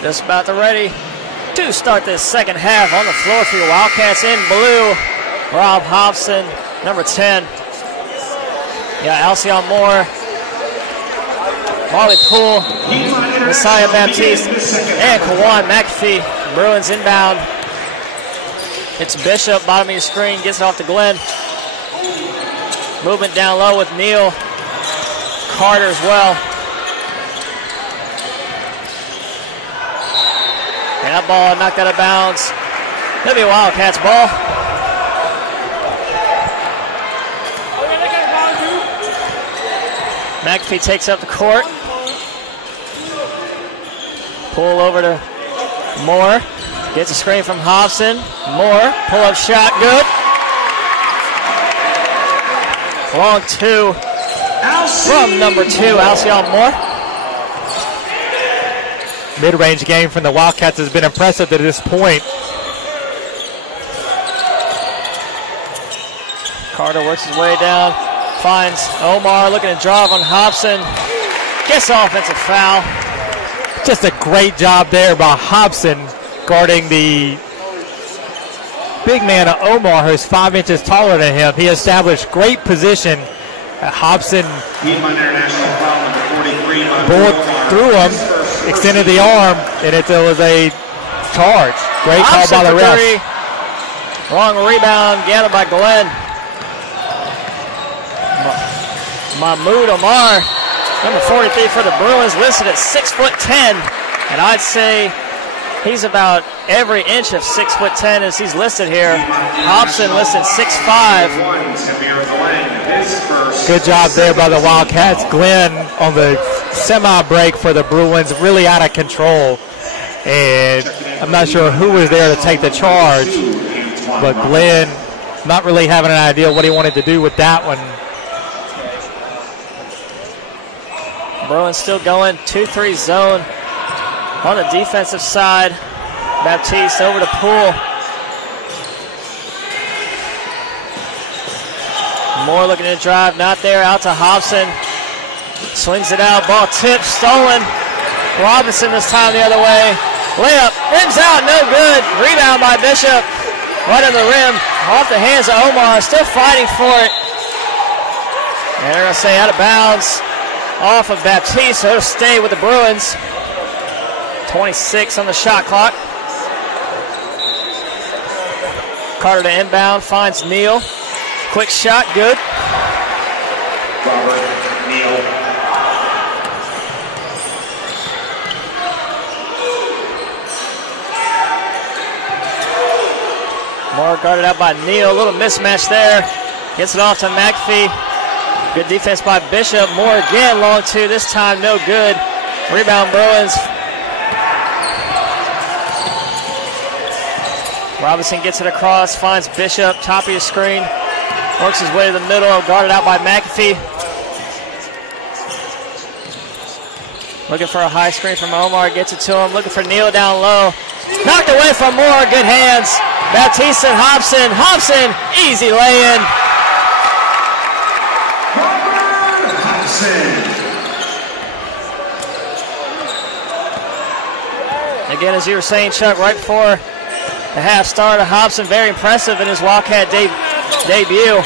Just about ready to start this second half. On the floor for your Wildcats in blue, Rob Hobson, number 10. Yeah, Alcyon Moore, Marley Poole, Messiah Baptiste, and Kawan McAfee. Bruins inbound. It's Bishop, bottom of your screen, gets it off to Glenn. Movement down low with Neal. Carter as well. And that ball knocked out of bounds. That'll be a Wildcats ball. McAfee takes up the court. Pull over to Moore. Gets a screen from Hobson. Moore, pull-up shot, good. Long 2 from number 2, Alcyon Moore. Mid-range game from the Wildcats has been impressive to this point. Carter works his way down. Finds Omar looking to drive on Hobson. Gets the offensive foul. Just a great job there by Hobson guarding the big man of Omar, who's 5 inches taller than him. He established great position. Hobson pulled through him, extended the arm, and it was a charge. Great call by the ref. Long rebound gathered by Glenn. Mahmoud Omar, number 43 for the Bruins, listed at 6'10", and I'd say he's about every inch of 6'10" as he's listed here. Hobson listed 6'5". Good job there by the Wildcats. Glenn on the semi-break for the Bruins, really out of control, and I'm not sure who was there to take the charge, but Glenn not really having an idea what he wanted to do with that one. Bruins still going, 2-3 zone on the defensive side. Baptiste over to Poole. Moore looking to drive, not there, out to Hobson. Swings it out, ball tipped, stolen. Robinson this time the other way. Layup, rims out, no good. Rebound by Bishop. Right on the rim, off the hands of Omar, still fighting for it. And they're going to say out of bounds. Off of Baptiste, so it'll stay with the Bruins. 26 on the shot clock. Carter to inbound, finds Neal. Quick shot, good. Robert Neal. Moore guarded out by Neal, a little mismatch there. Gets it off to McAfee. Good defense by Bishop. Moore again, long 2, this time no good. Rebound Bruins. Robinson gets it across, finds Bishop, top of your screen. Works his way to the middle, guarded out by McAfee. Looking for a high screen from Omar, gets it to him. Looking for Neal down low. Knocked away from Moore, good hands. Baptiste and Hobson. Hobson, easy lay-in. Again, as you were saying, Chuck, right before the half started, Hobson very impressive in his Wildcat debut.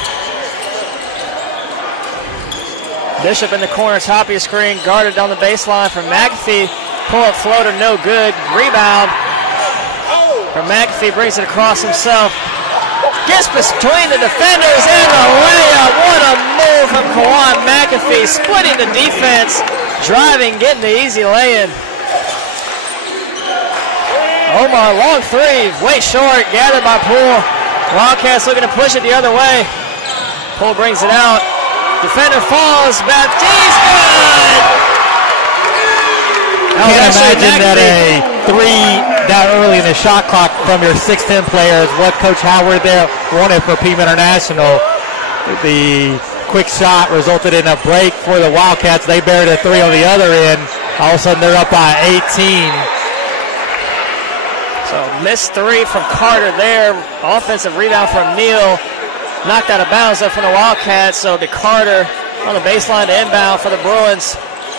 Bishop in the corner, top of your screen, guarded down the baseline from McAfee. Pull-up floater, no good. Rebound from McAfee, brings it across himself. Gets between the defenders and the layup. What a move from Kawan McAfee, splitting the defense, driving, getting the easy lay-in. Omar, long three, way short, gathered by Poole. Wildcats looking to push it the other way. Poole brings it out. Defender falls. Baptiste, good! Can't imagine that a three that early in the shot clock from your 6'10" player is what Coach Howard there wanted for Pima International. The quick shot resulted in a break for the Wildcats. They buried a three on the other end. All of a sudden they're up by 18. So missed three from Carter there. Offensive rebound from Neal. Knocked out of bounds there from the Wildcats. So to Carter on the baseline to inbound for the Bruins.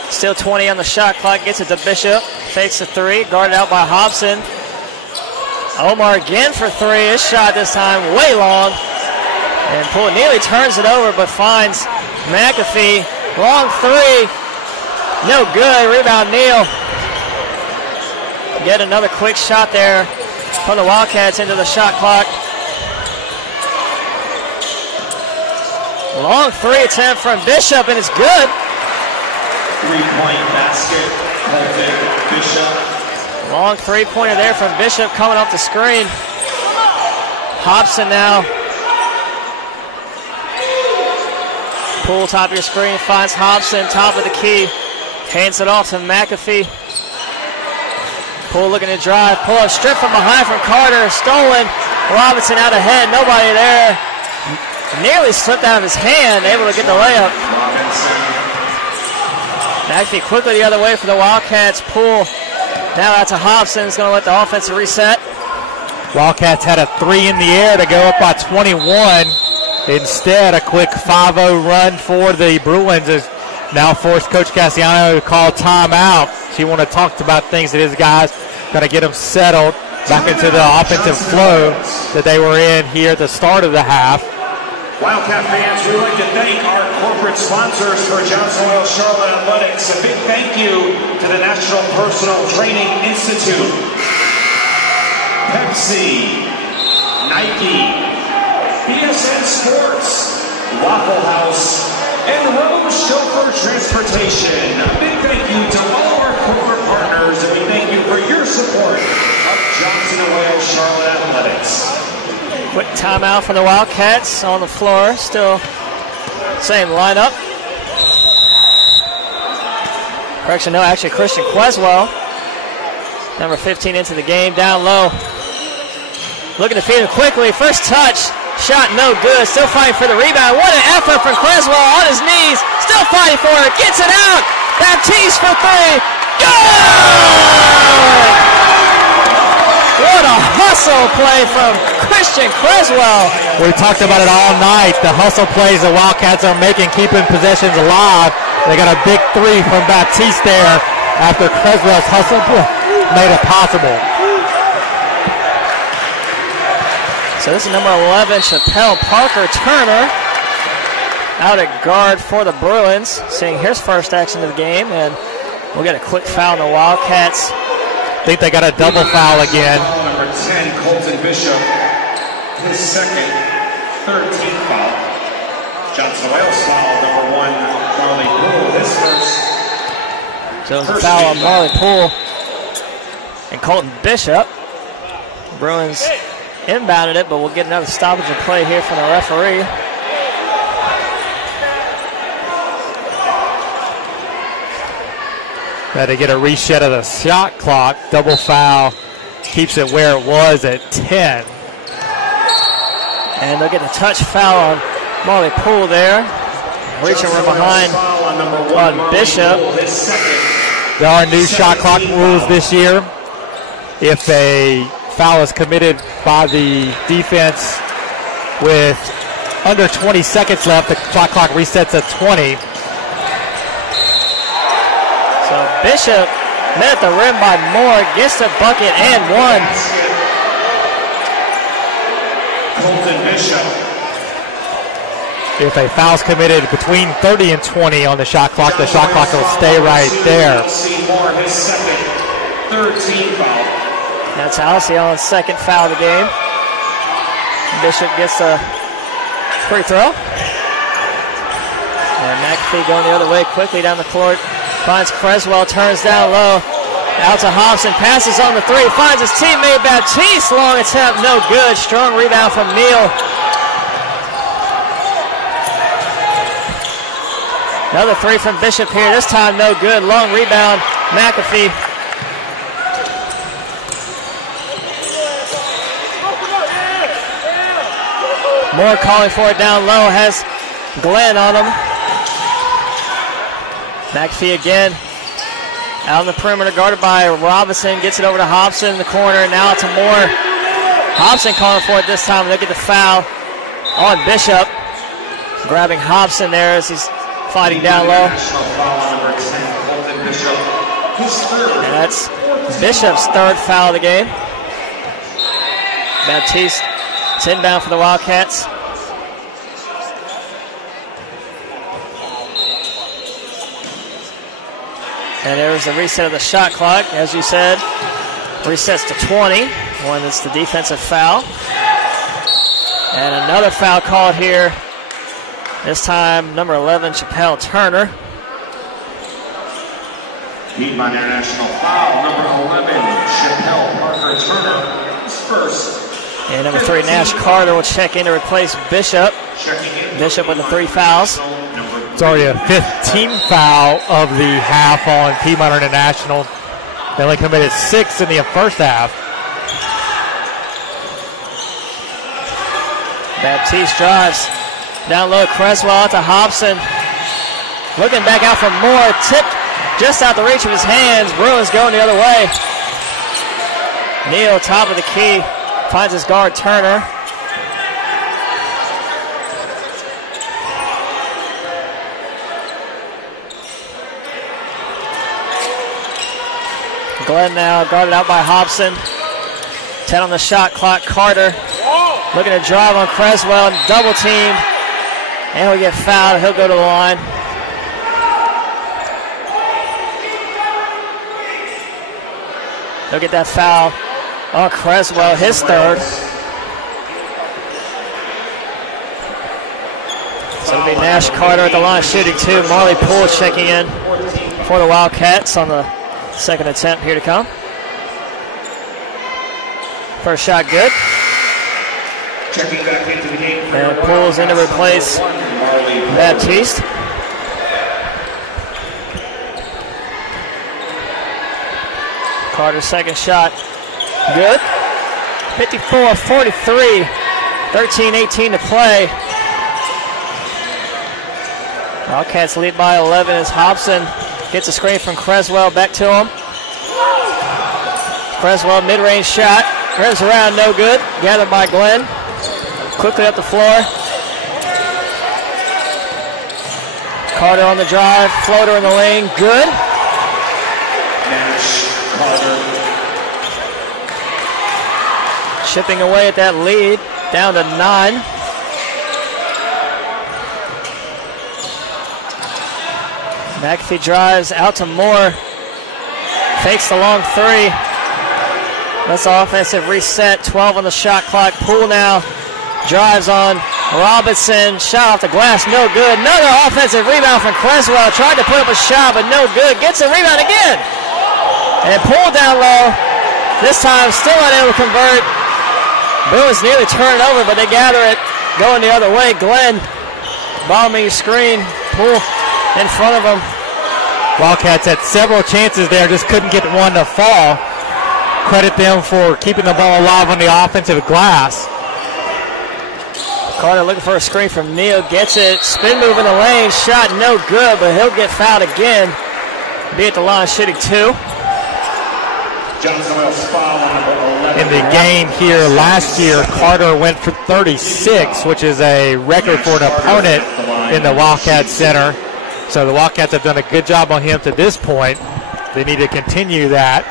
Still 20 on the shot clock. Gets it to Bishop. Fakes the three. Guarded out by Hobson. Omar again for three. His shot this time way long. And Poole nearly turns it over but finds McAfee. Long three. No good. Rebound Neal. Get another quick shot there from the Wildcats into the shot clock. Long three attempt from Bishop, and it's good. 3-point basket, Colton Bishop. Long three-pointer there from Bishop coming off the screen. Hobson now. Poole, top of your screen, finds Hobson, top of the key. Hands it off to McAfee. Poole looking to drive. Pull up strip from behind from Carter. Stolen. Robinson out ahead. Nobody there. Nearly slipped out of his hand. Able to get the layup. McAfee quickly the other way for the Wildcats. Poole now out to Hobson. He's going to let the offense reset. Wildcats had a three in the air to go up by 21. Instead, a quick 5-0 run for the Bruins is now forced Coach Cassiano to call timeout. She want to talk about things that his guys going to get them settled back into the offensive flow that they were in here at the start of the half. Wildcat fans, we'd like to thank our corporate sponsors for Johnson Wales Charlotte Athletics. A big thank you to the National Personal Training Institute, Pepsi, Nike, BSN Sports, Waffle House, and Rose Chauffeur Transportation. A big thank you to all of our corporate partners, and we thank you for your support of Johnson Wales Charlotte Athletics. Quick timeout for the Wildcats on the floor. Still same lineup. Correction, no, actually Christian Queswell, number 15 into the game, down low. Looking to feed him quickly. First touch. Shot no good. Still fighting for the rebound. What an effort from Creswell on his knees. Still fighting for it. Gets it out. Baptiste for three. Good! What a hustle play from Christian Creswell. We talked about it all night. The hustle plays the Wildcats are making, keeping possessions alive. They got a big three from Baptiste there after Creswell's hustle made it possible. So this is number 11, Chappelle Parker Turner, out at guard for the Bruins, seeing his first action of the game, and we'll get a quick foul on the Wildcats. I think they got a double foul again. Number 10, Colton Bishop, his second, 13th foul. Johnson Wales foul, number 1, Marley Poole, his first. So it's a foul on Marley Poole and Colton Bishop. Bruins inbounded it, but we'll get another stoppage of play here from the referee. Had to get a reset of the shot clock. Double foul keeps it where it was at 10. And they'll get a touch foul on Marley Poole there. Reaching from behind on Bishop. There are new shot clock rules this year. If a foul is committed by the defense with under 20 seconds left, the shot clock resets at 20. So Bishop met at the rim by Moore, gets the bucket and one. Colton Bishop. If a foul is committed between 30 and 20 on the shot clock will stay right there. Moore, his second, 13th foul. That's Alcyon, second foul of the game. Bishop gets a free throw. And McAfee going the other way quickly down the court. Finds Creswell, turns down low. Out to Hobson, passes on the three, finds his teammate Baptiste. Long attempt, no good. Strong rebound from Neal. Another three from Bishop here, this time no good. Long rebound, McAfee. Moore calling for it down low, has Glenn on him. McAfee again. Out on the perimeter, guarded by Robinson. Gets it over to Hobson in the corner. Now to Moore. Hobson calling for it this time. Look at the foul on Bishop. Grabbing Hobson there as he's fighting down low. And that's Bishop's third foul of the game. Baptiste, it's inbound for the Wildcats. And there's the reset of the shot clock, as you said. Resets to 20 when it's the defensive foul. And another foul called here. This time, number 11, Chappelle Turner. Piedmont International foul, number 11, Chappelle Parker Turner is first. And number 3, Nash Carter will check in to replace Bishop. Bishop with the 3 fouls. It's already a 15th foul of the half on Piedmont International. They only committed 6 in the first half. Baptiste drives. Down low, Creswell out to Hobson. Looking back out for Moore. Tipped just out the reach of his hands. Bruins going the other way. Neal, top of the key, finds his guard Turner. Glenn now guarded out by Hobson. 10 on the shot clock. Carter looking to drive on Creswell and double team. And we get fouled. He'll go to the line. He'll get that foul on Creswell, his third. So it'll be Nash Carter at the line shooting 2. Marley Poole checking in for the Wildcats on the second attempt here to come. First shot good. Checking back into the game. And Poole's in to replace Baptiste. Carter's second shot good. 54-43. 13-18 to play. Wildcats lead by 11 as Hobson gets a screen from Creswell, back to him. Creswell, mid-range shot. Rims around, no good. Gathered by Glenn. Quickly up the floor. Carter on the drive. Floater in the lane, good. Nash Carter. Chipping away at that lead. Down to 9. McAfee drives out to Moore. Fakes the long 3. That's offensive reset. 12 on the shot clock. Poole now drives on Robinson. Shot off the glass, no good. Another offensive rebound from Creswell. Tried to put up a shot, but no good. Gets a rebound again. And Poole down low. This time still unable to convert. Bruins nearly turn it over, but they gather it. Going the other way. Glenn bombing screen. Poole in front of him. Wildcats had several chances there, just couldn't get one to fall. Credit them for keeping the ball alive on the offensive glass. Carter looking for a screen from Neal. Gets it. Spin move in the lane. Shot no good, but he'll get fouled again. Be at the line shooting 2. Johnson Wells foul on number 11. In the game here last year, Carter went for 36, which is a record for an opponent in the Wildcat Center. So the Wildcats have done a good job on him to this point. They need to continue that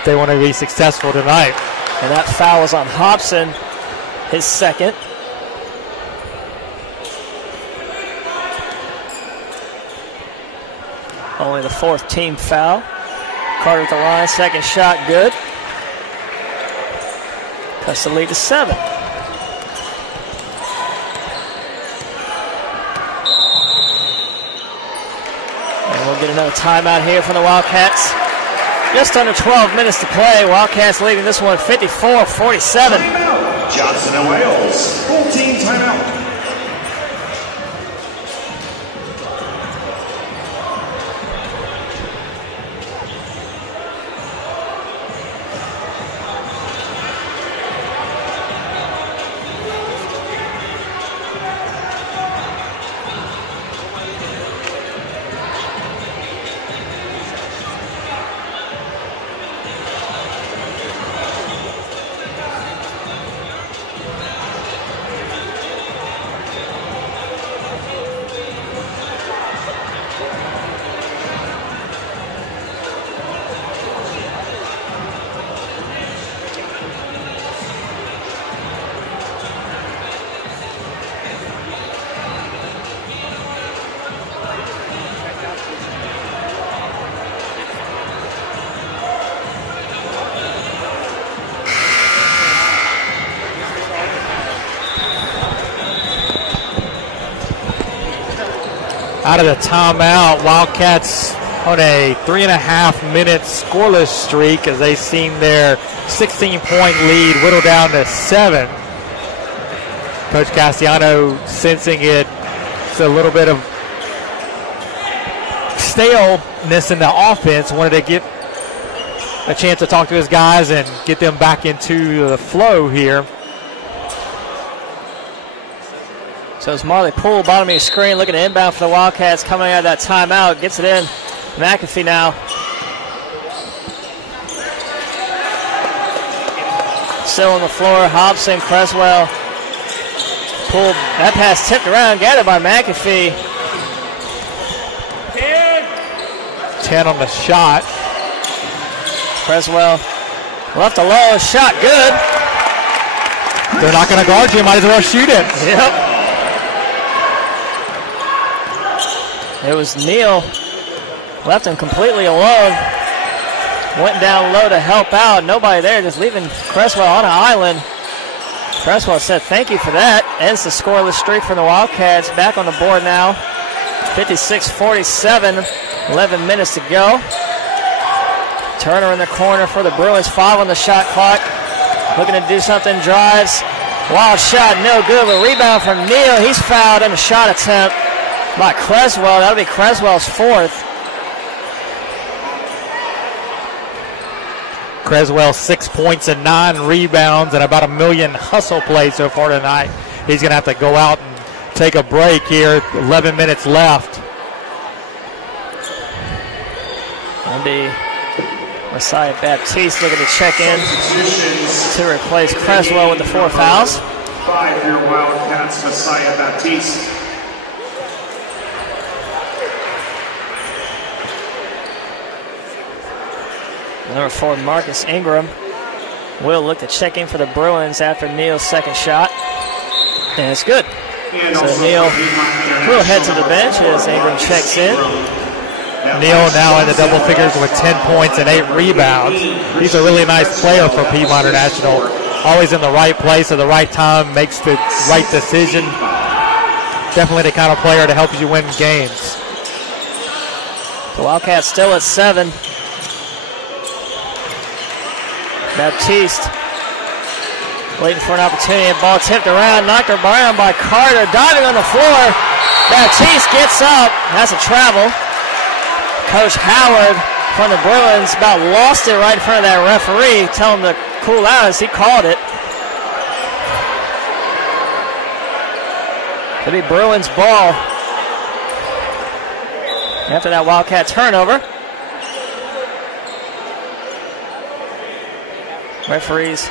if they want to be successful tonight. And that foul was on Hobson, his second. Only the 4th team foul. Carter at the line, second shot good. Cuts the lead to 7. Get another timeout here from the Wildcats. Just under 12 minutes to play. Wildcats leading this one 54-47. Johnson and Wales, full team timeout. Out of the timeout, Wildcats on a 3.5-minute scoreless streak as they seen their 16-point lead whittle down to 7. Coach Castellano sensing it's a little bit of staleness in the offense, wanted to get a chance to talk to his guys and get them back into the flow here. So it's Marley Poole, bottom of your screen, looking to inbound for the Wildcats, coming out of that timeout. Gets it in. McAfee now. Still on the floor. Hobson, Creswell. Poole. That pass tipped around, gathered by McAfee. 10 on the shot. Creswell left alone. Shot good. They're not going to guard you. Might as well shoot it. Yep. It was Neal, left him completely alone. Went down low to help out. Nobody there, just leaving Creswell on an island. Creswell said thank you for that. Ends the scoreless streak for the Wildcats. Back on the board now. 56-47, 11 minutes to go. Turner in the corner for the Bruins. 5 on the shot clock. Looking to do something, drives. Wild shot, no good. A rebound from Neal. He's fouled in a shot attempt by Creswell. That'll be Creswell's 4th. Creswell 6 points and 9 rebounds and about 1 million hustle plays so far tonight. He's going to have to go out and take a break here. 11 minutes left. That'll be Messiah Baptiste looking to check in to replace Creswell with the 4 fouls. 5-year Wildcats, Messiah Baptiste. Number 4, Marcus Ingram will look to check in for the Bruins after Neal's second shot. And it's good. So Neal will head to the bench as Ingram checks in. Neal now in the double figures with 10 points and 8 rebounds. He's a really nice player for Piedmont International. Always in the right place at the right time, makes the right decision. Definitely the kind of player to help you win games. The Wildcats still at 7. Baptiste waiting for an opportunity. Ball tipped around, knocked around by Carter, diving on the floor. Baptiste gets up. That's a travel. Coach Howard from the Bruins about lost it right in front of that referee. Tell him to cool out as he called it. It'll be Bruins ball after that Wildcat turnover. Referees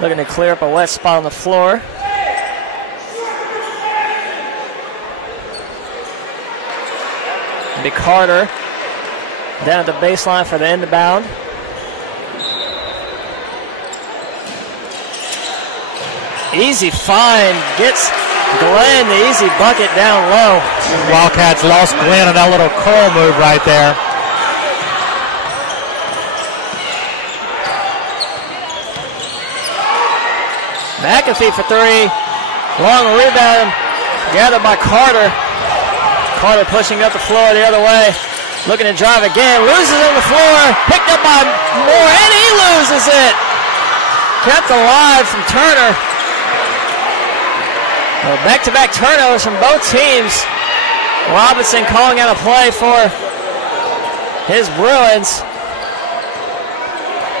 looking to clear up a wet spot on the floor. It'll be Carter down at the baseline for the inbound. Easy find, gets Glenn the easy bucket down low. Wildcats lost Glenn on that little curl move right there. McAfee for 3. Long rebound gathered by Carter. Carter pushing up the floor the other way. Looking to drive again. Loses on the floor. Picked up by Moore, and he loses it. Kept alive from Turner. Back-to-back turnovers from both teams. Robinson calling out a play for his Bruins.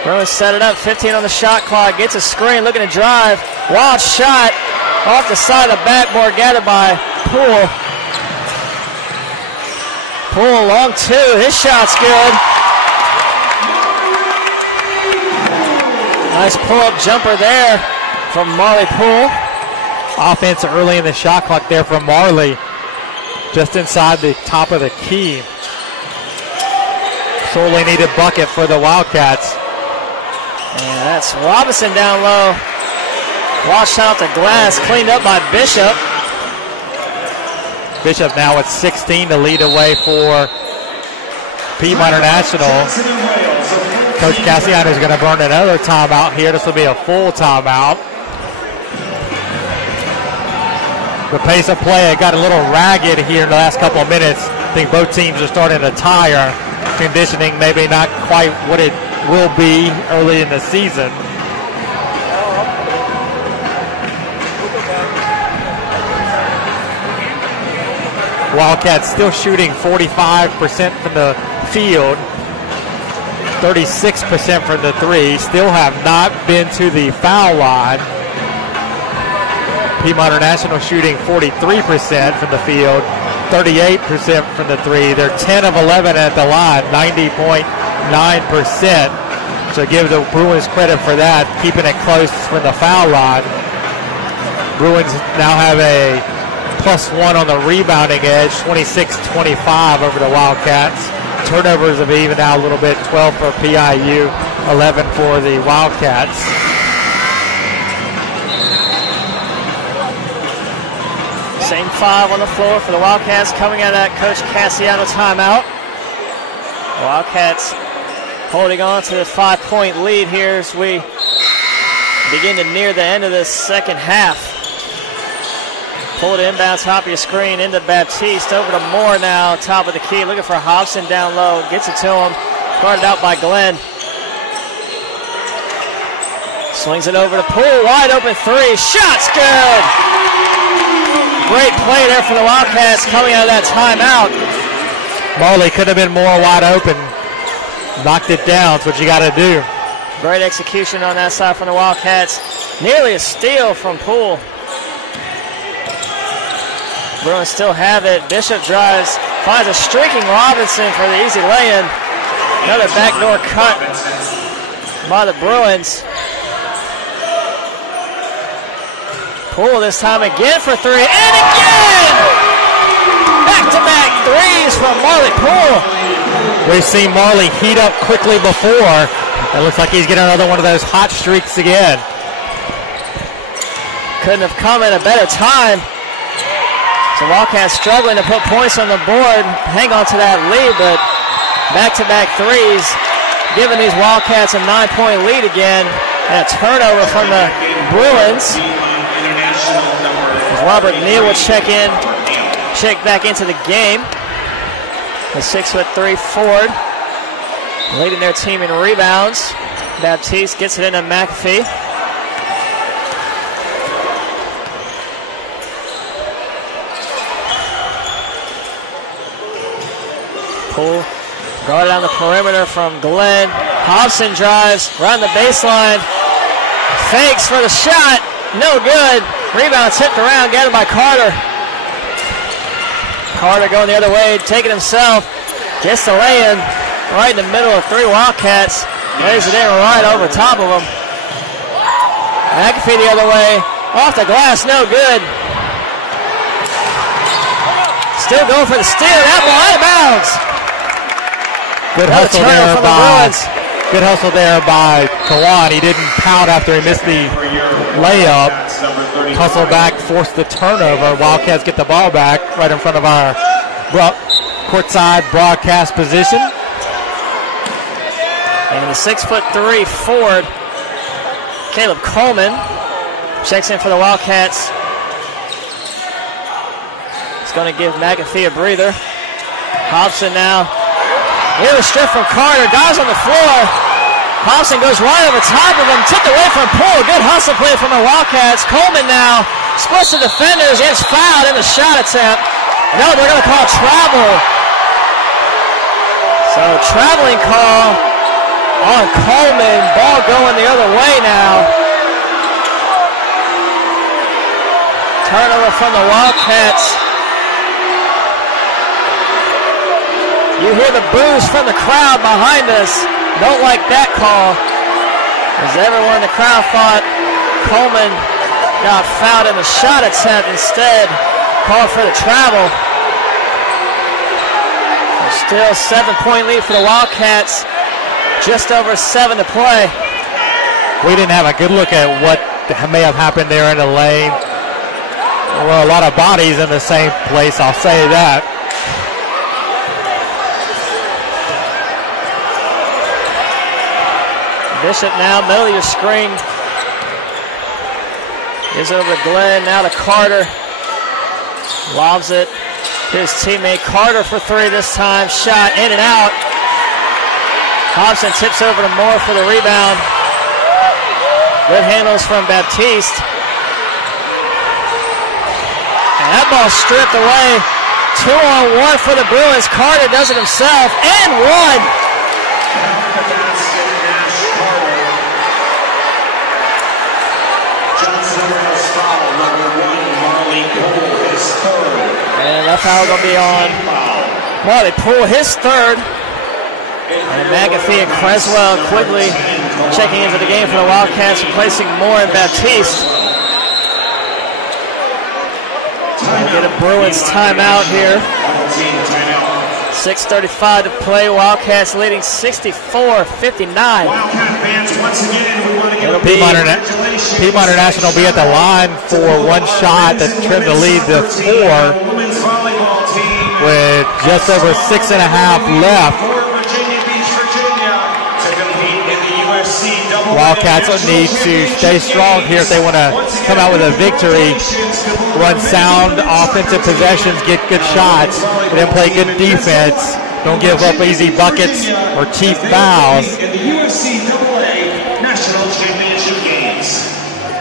Bruins set it up, 15 on the shot clock, gets a screen, looking to drive. Wild shot off the side of the backboard, gathered by Poole. Poole, long two, his shot's good. Nice pull-up jumper there from Marley Poole. Offense early in the shot clock there from Marley, just inside the top of the key. Sorely needed bucket for the Wildcats. And that's Robinson down low. Wild shot off the glass, cleaned up by Bishop. Bishop now with 16 to lead away for Piedmont International. Coach Cassiano is going to burn another timeout here. This will be a full timeout. The pace of play got a little ragged here in the last couple of minutes. I think both teams are starting to tire. Conditioning maybe not quite what it will be early in the season. Wildcats still shooting 45% from the field, 36% from the three. Still have not been to the foul line. Piedmont International shooting 43% from the field, 38% from the three. They're 10 of 11 at the line, 90.9%. So give the Bruins credit for that, keeping it close from the foul line. Bruins now have a +1 on the rebounding edge, 26-25 over the Wildcats. Turnovers have evened out a little bit, 12 for PIU, 11 for the Wildcats. Same five on the floor for the Wildcats coming out of that Coach Cassiano timeout. Wildcats holding on to the 5-point lead here as we begin to near the end of the second half. Pull it inbound, top of your screen, into Baptiste, over to Moore now, top of the key, looking for Hobson down low, gets it to him, guarded out by Glenn. Swings it over to Poole, wide open three, shot's good! Great play there for the Wildcats coming out of that timeout. Marley could have been more wide open. Knocked it down, that's what you got to do. Great execution on that side from the Wildcats. Nearly a steal from Poole. Bruins still have it. Bishop drives, finds a streaking Robinson for the easy lay-in. Another backdoor cut by the Bruins. Poole this time again for three, and again! Back-to-back threes from Marley Poole. We've seen Marley heat up quickly before. It looks like he's getting another one of those hot streaks again. Couldn't have come at a better time. So Wildcats struggling to put points on the board, hang on to that lead, but back-to-back threes, giving these Wildcats a 9-point lead again, and a turnover from the Bruins. As Robert Neal will check back into the game. The 6'3" forward, leading their team in rebounds. Baptiste gets it into McAfee. Poole guarded on the perimeter from Glenn. Hobson drives around the baseline. Fakes for the shot. No good. Rebound tipped around, gathered by Carter. Carter going the other way, taking himself. Gets the lay-in right in the middle of three Wildcats. Lays it in right over top of him. McAfee the other way. Off the glass, no good. Still going for the steal. That ball out of bounds. Good hustle there by Kawan. He didn't pout after he missed the layup. Hustle back, forced the turnover. Wildcats get the ball back right in front of our courtside broadcast position. And the 6'3" forward, Caleb Coleman, checks in for the Wildcats. He's going to give McAfee a breather. Hobson now It was stripped from Carter. Dives on the floor. Hobson goes right over top of him. Tipped away from Poole. Good hustle play from the Wildcats. Coleman now splits the defenders. Gets fouled in the shot attempt. No, they're going to call travel. So traveling call on Coleman. Ball going the other way now. Turnover from the Wildcats. You hear the boos from the crowd behind us. Don't like that call. As everyone in the crowd thought Coleman got fouled in the shot attempt. Instead, called for the travel. Still 7-point lead for the Wildcats. Just over 7 to play. We didn't have a good look at what may have happened there in the lane. There were a lot of bodies in the same place, I'll say that. Bishop now, middle of your screen. Gives it over to Glenn, now to Carter. Lobs it. His teammate Carter for three this time. Shot in and out. Hobson tips over to Moore for the rebound. Good handles from Baptiste. And that ball stripped away. 2-on-1 for the Bruins. Carter does it himself and one. And that foul going to be on Marley Poole, his third. And McAfee and Creswell quickly checking into the game for the Wildcats, replacing Moore and Baptiste. We'll get a Bruins timeout here. 6:35 to play. Wildcats leading 64-59. Piedmont International will be at the line for one shot that trimmed the lead to 4 with just over 6.5 left. Wildcats will need to stay strong here if they want to come out with a victory. Run sound offensive possessions, get good shots, and then play good defense. Don't give up easy buckets or cheap fouls.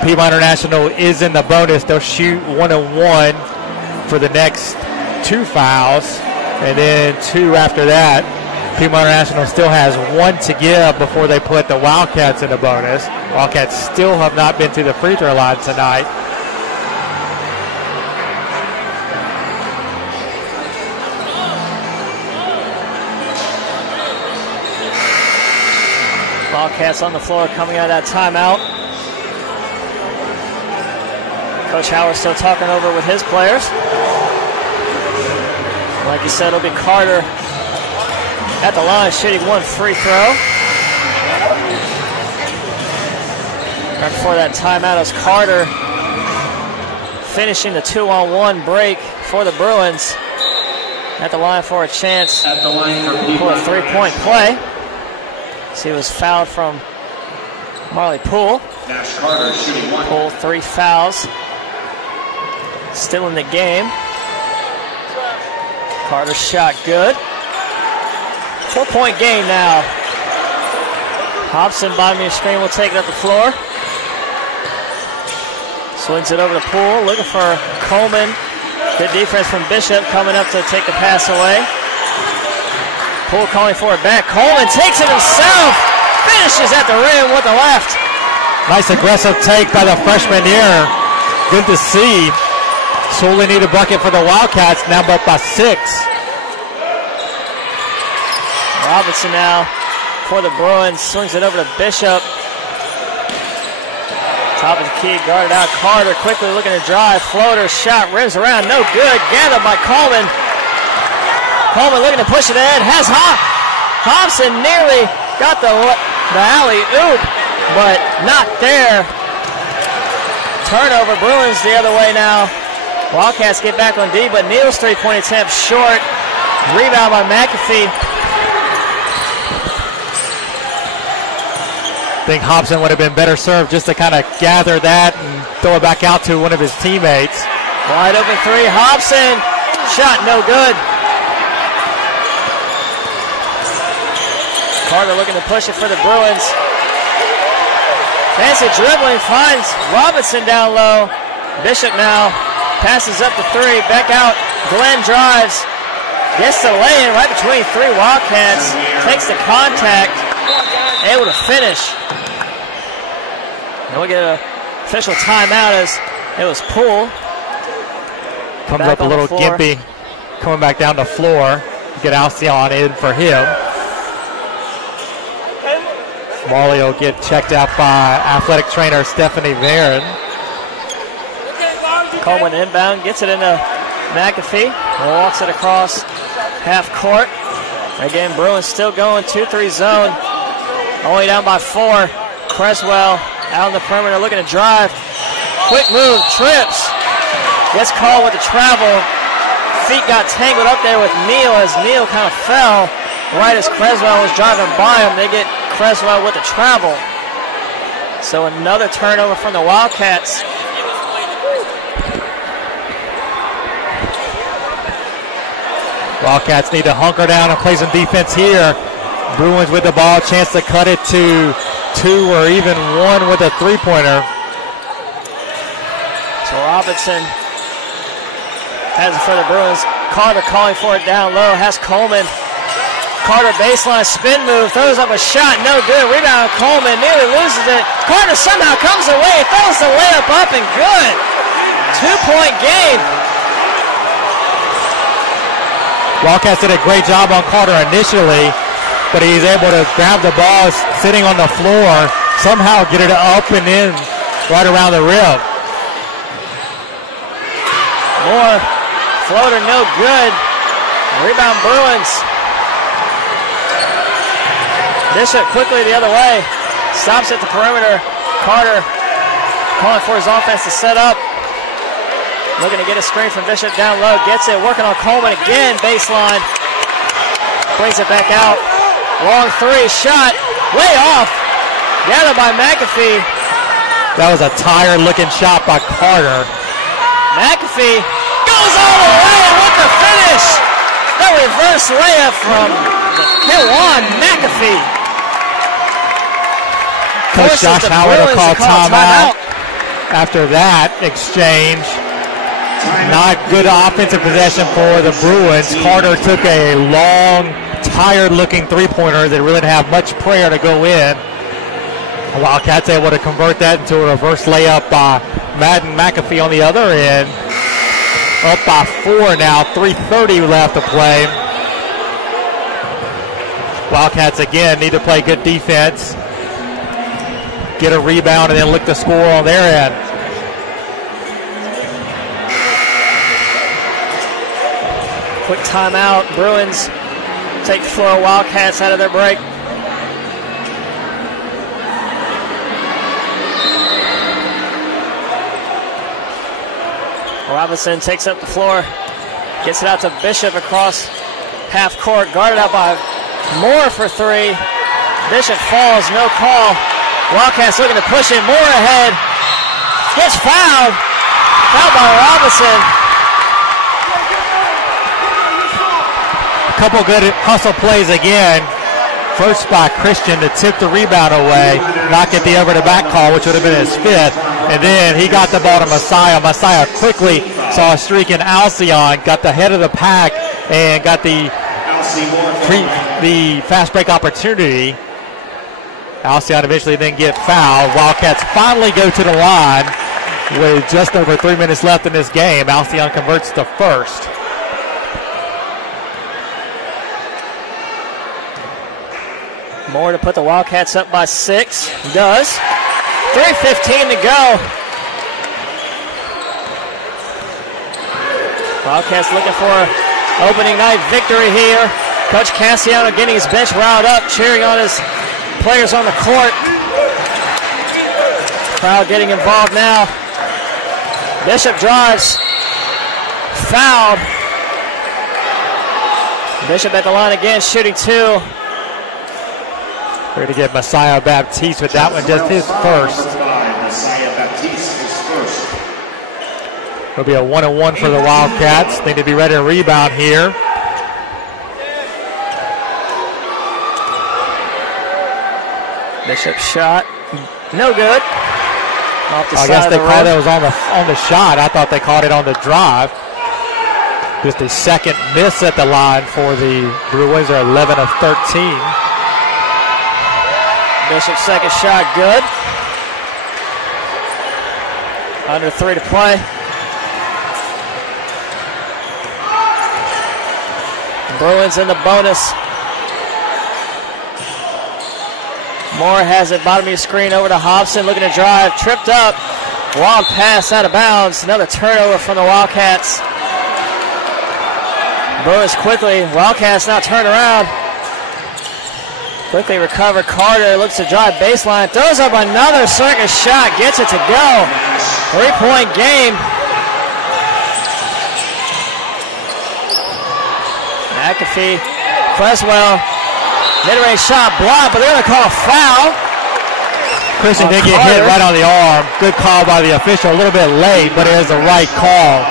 Piedmont International is in the bonus. They'll shoot 1-1 for the next 2 fouls, and then 2 after that. Piedmont International still has 1 to give before they put the Wildcats in the bonus. Wildcats still have not been to the free throw line tonight. Wildcats on the floor coming out of that timeout. Coach Howard still talking over with his players. Like you said, it'll be Carter at the line shooting 1 free throw. Right before that timeout, it was Carter finishing the 2-on-1 break for the Bruins. At the line for a chance for a 3-point play. So he was fouled from Marley Poole. Poole 3 fouls. Still in the game. Carter's shot good. 4-point game now. Hobson, bottom of your screen, will take it up the floor. Swings it over to Poole, looking for Coleman. Good defense from Bishop, coming up to take the pass away. Poole calling for it back. Coleman takes it himself. Finishes at the rim with the left. Nice aggressive take by the freshman here. Good to see. Solely need a bucket for the Wildcats, now up by 6. Robinson now for the Bruins, swings it over to Bishop. Top of the key, guarded out. Carter quickly looking to drive. Floater, shot, rims around, no good. Gathered by Coleman. Coleman looking to push it in. Has Hobson nearly got the alley-oop, but not there. Turnover, Bruins the other way now. Wildcats get back on D, but Neal's 3-point attempt short. Rebound by McAfee. I think Hobson would have been better served just to kind of gather that and throw it back out to one of his teammates. Wide open 3, Hobson. Shot no good. Carter looking to push it for the Bruins. Fancy dribbling, finds Robinson down low. Bishop now passes up to 3, back out. Glenn drives, gets the lay-in right between 3 Wildcats, takes the contact, able to finish. And we get an official timeout as it was Poole. Comes up a little gimpy, coming back down the floor. Get Alcyon in for him. Marley will get checked out by athletic trainer Stephanie Varon. Coleman inbound, gets it into McAfee. Walks it across half court. Again, Bruins still going 2-3 zone. Only down by 4. Creswell out on the perimeter looking to drive. Quick move, trips. Gets called with the travel. Feet got tangled up there with Neal as Neal kind of fell right as Creswell was driving by him. They get Creswell with the travel. So another turnover from the Wildcats. Wildcats need to hunker down and play some defense here. Bruins with the ball, chance to cut it to 2 or even 1 with a 3-pointer. So Robinson has it for the Bruins. Carter calling for it down low, has Coleman. Carter baseline spin move, throws up a shot, no good. Rebound Coleman, nearly loses it. Carter somehow comes away, throws the layup up and good. 2-point game. Wildcats did a great job on Carter initially, but he's able to grab the ball sitting on the floor, somehow get it up and in right around the rim. Moore, floater no good. Rebound Bruins. Bishop quickly the other way. Stops at the perimeter. Carter calling for his offense to set up. Looking to get a screen from Bishop down low. Gets it. Working on Coleman again. Baseline. Brings it back out. Long 3. Shot. Way off. Gathered by McAfee. That was a tired looking shot by Carter. McAfee goes all the way with the finish. The reverse layup from Kewan McAfee. Coach Josh Howard will call timeout after that exchange. Not good offensive possession for the Bruins. Carter took a long, tired-looking 3-pointer that really didn't have much prayer to go in. Wildcats able to convert that into a reverse layup by Madden McAfee on the other end. Up by 4 now, 3:30 left to play. Wildcats again need to play good defense, get a rebound, and then look to score on their end. Quick timeout. Bruins take the floor. Wildcats out of their break. Robinson takes up the floor. Gets it out to Bishop across half court. Guarded out by Moore for 3. Bishop falls. No call. Wildcats looking to push it. Moore ahead. Gets fouled. Fouled by Robinson. Couple good hustle plays again. First by Christian to tip the rebound away, not get the over to back call, which would have been his 5th. And then he got the ball to Messiah. Messiah quickly saw a streak in Alcyon, got the head of the pack, and got the fast break opportunity. Alcyon eventually then get fouled. Wildcats finally go to the line with just over 3 minutes left in this game. Alcyon converts the first. Moore to put the Wildcats up by 6. Does. 3:15 to go. Wildcats looking for an opening night victory here. Coach Cassiano getting his bench riled up, cheering on his players on the court. Crowd getting involved now. Bishop drives. Fouled. Bishop at the line again, shooting 2. We're going to get Messiah Baptiste with that one, just his first. It'll be a 1-and-1 for the Wildcats. They need to be ready to rebound here. Bishop shot. No good. Off the I side guess of they the called rim. it was on the shot. I thought they called it on the drive. Just the second miss at the line for the Bruins. Are 11 of 13. Bishop's second shot, good. Under 3 to play. Bruins in the bonus. Moore has it, bottom of your screen over to Hobson, looking to drive, tripped up. Wild pass out of bounds. Another turnover from the Wildcats. Bruins quickly. Wildcats now turn around. Quickly recover. Carter looks to drive baseline. Throws up another circus shot. Gets it to go. 3-point game. McAfee. Creswell. Mid-range shot blocked, but they're going to call a foul. Christian did get hit right on the arm. Good call by the official. A little bit late, but it is the right call.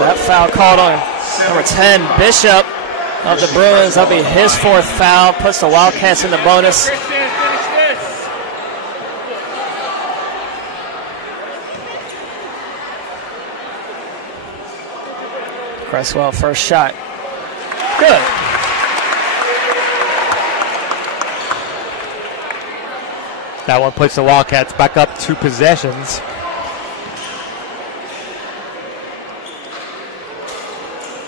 That foul called on number 10, Bishop of the Bruins. That'll be his fourth foul. Puts the Wildcats in the bonus. Creswell, first shot. Good. That one puts the Wildcats back up 2 possessions.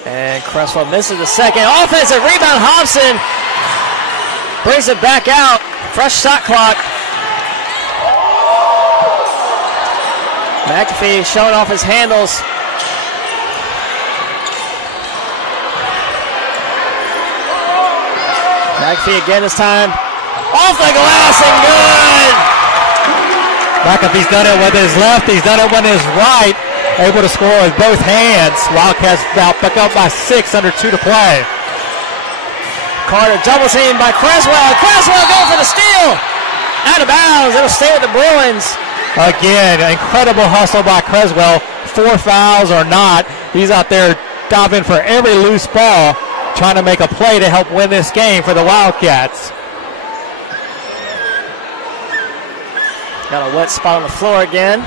And Creswell misses the second. Offensive rebound, Hobson brings it back out. Fresh shot clock. McAfee showing off his handles. McAfee again this time. Off the glass and good! McAfee's done it with his left. He's done it with his right. Able to score with both hands. Wildcats now back up by 6, under 2 to play. Carter double teamed by Creswell. Creswell going for the steal. Out of bounds. It'll stay with the Bruins. Again, incredible hustle by Creswell. 4 fouls or not. He's out there diving for every loose ball, trying to make a play to help win this game for the Wildcats. Got a wet spot on the floor again.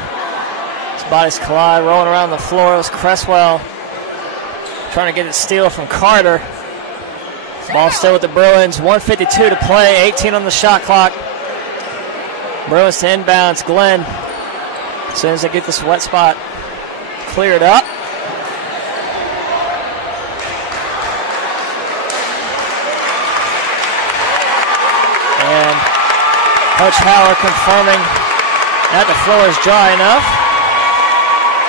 His bodies collide, rolling around the floor. It was Creswell trying to get a steal from Carter. Ball still with the Bruins. 1:52 to play, 18 on the shot clock. Bruins to inbounds. Glenn, as soon as they get this wet spot cleared up. And Coach Howard confirming that the floor is dry enough.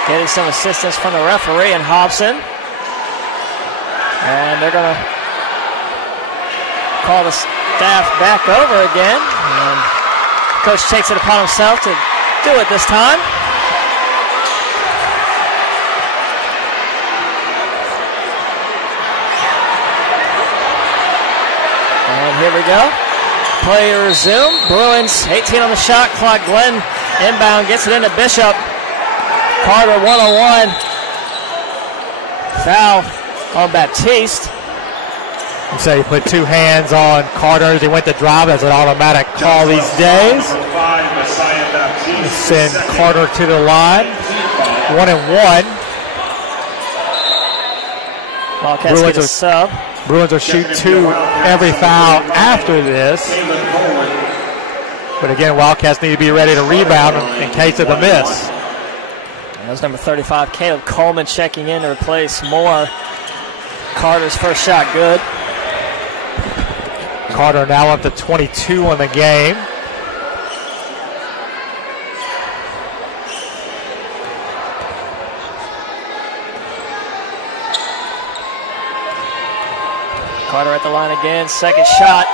Getting some assistance from the referee and Hobson. And they're going to call the staff back over again. And Coach takes it upon himself to do it this time. And here we go. Play resume. Bruins 18 on the shot clock. Glenn inbound gets it into Bishop. Carter 1-on-1. Foul on Baptiste. So you put 2 hands on Carter as he went to drive. That's an automatic call these days. Send Carter to the line. 1-and-1. Wildcats get a sub. Bruins will shoot 2 every foul after this. But again, Wildcats need to be ready to rebound in case of the miss. And that was number 35, Caleb Coleman, checking in to replace Moore. Carter's first shot good. Carter now up to 22 on the game. Carter at the line again. Second shot.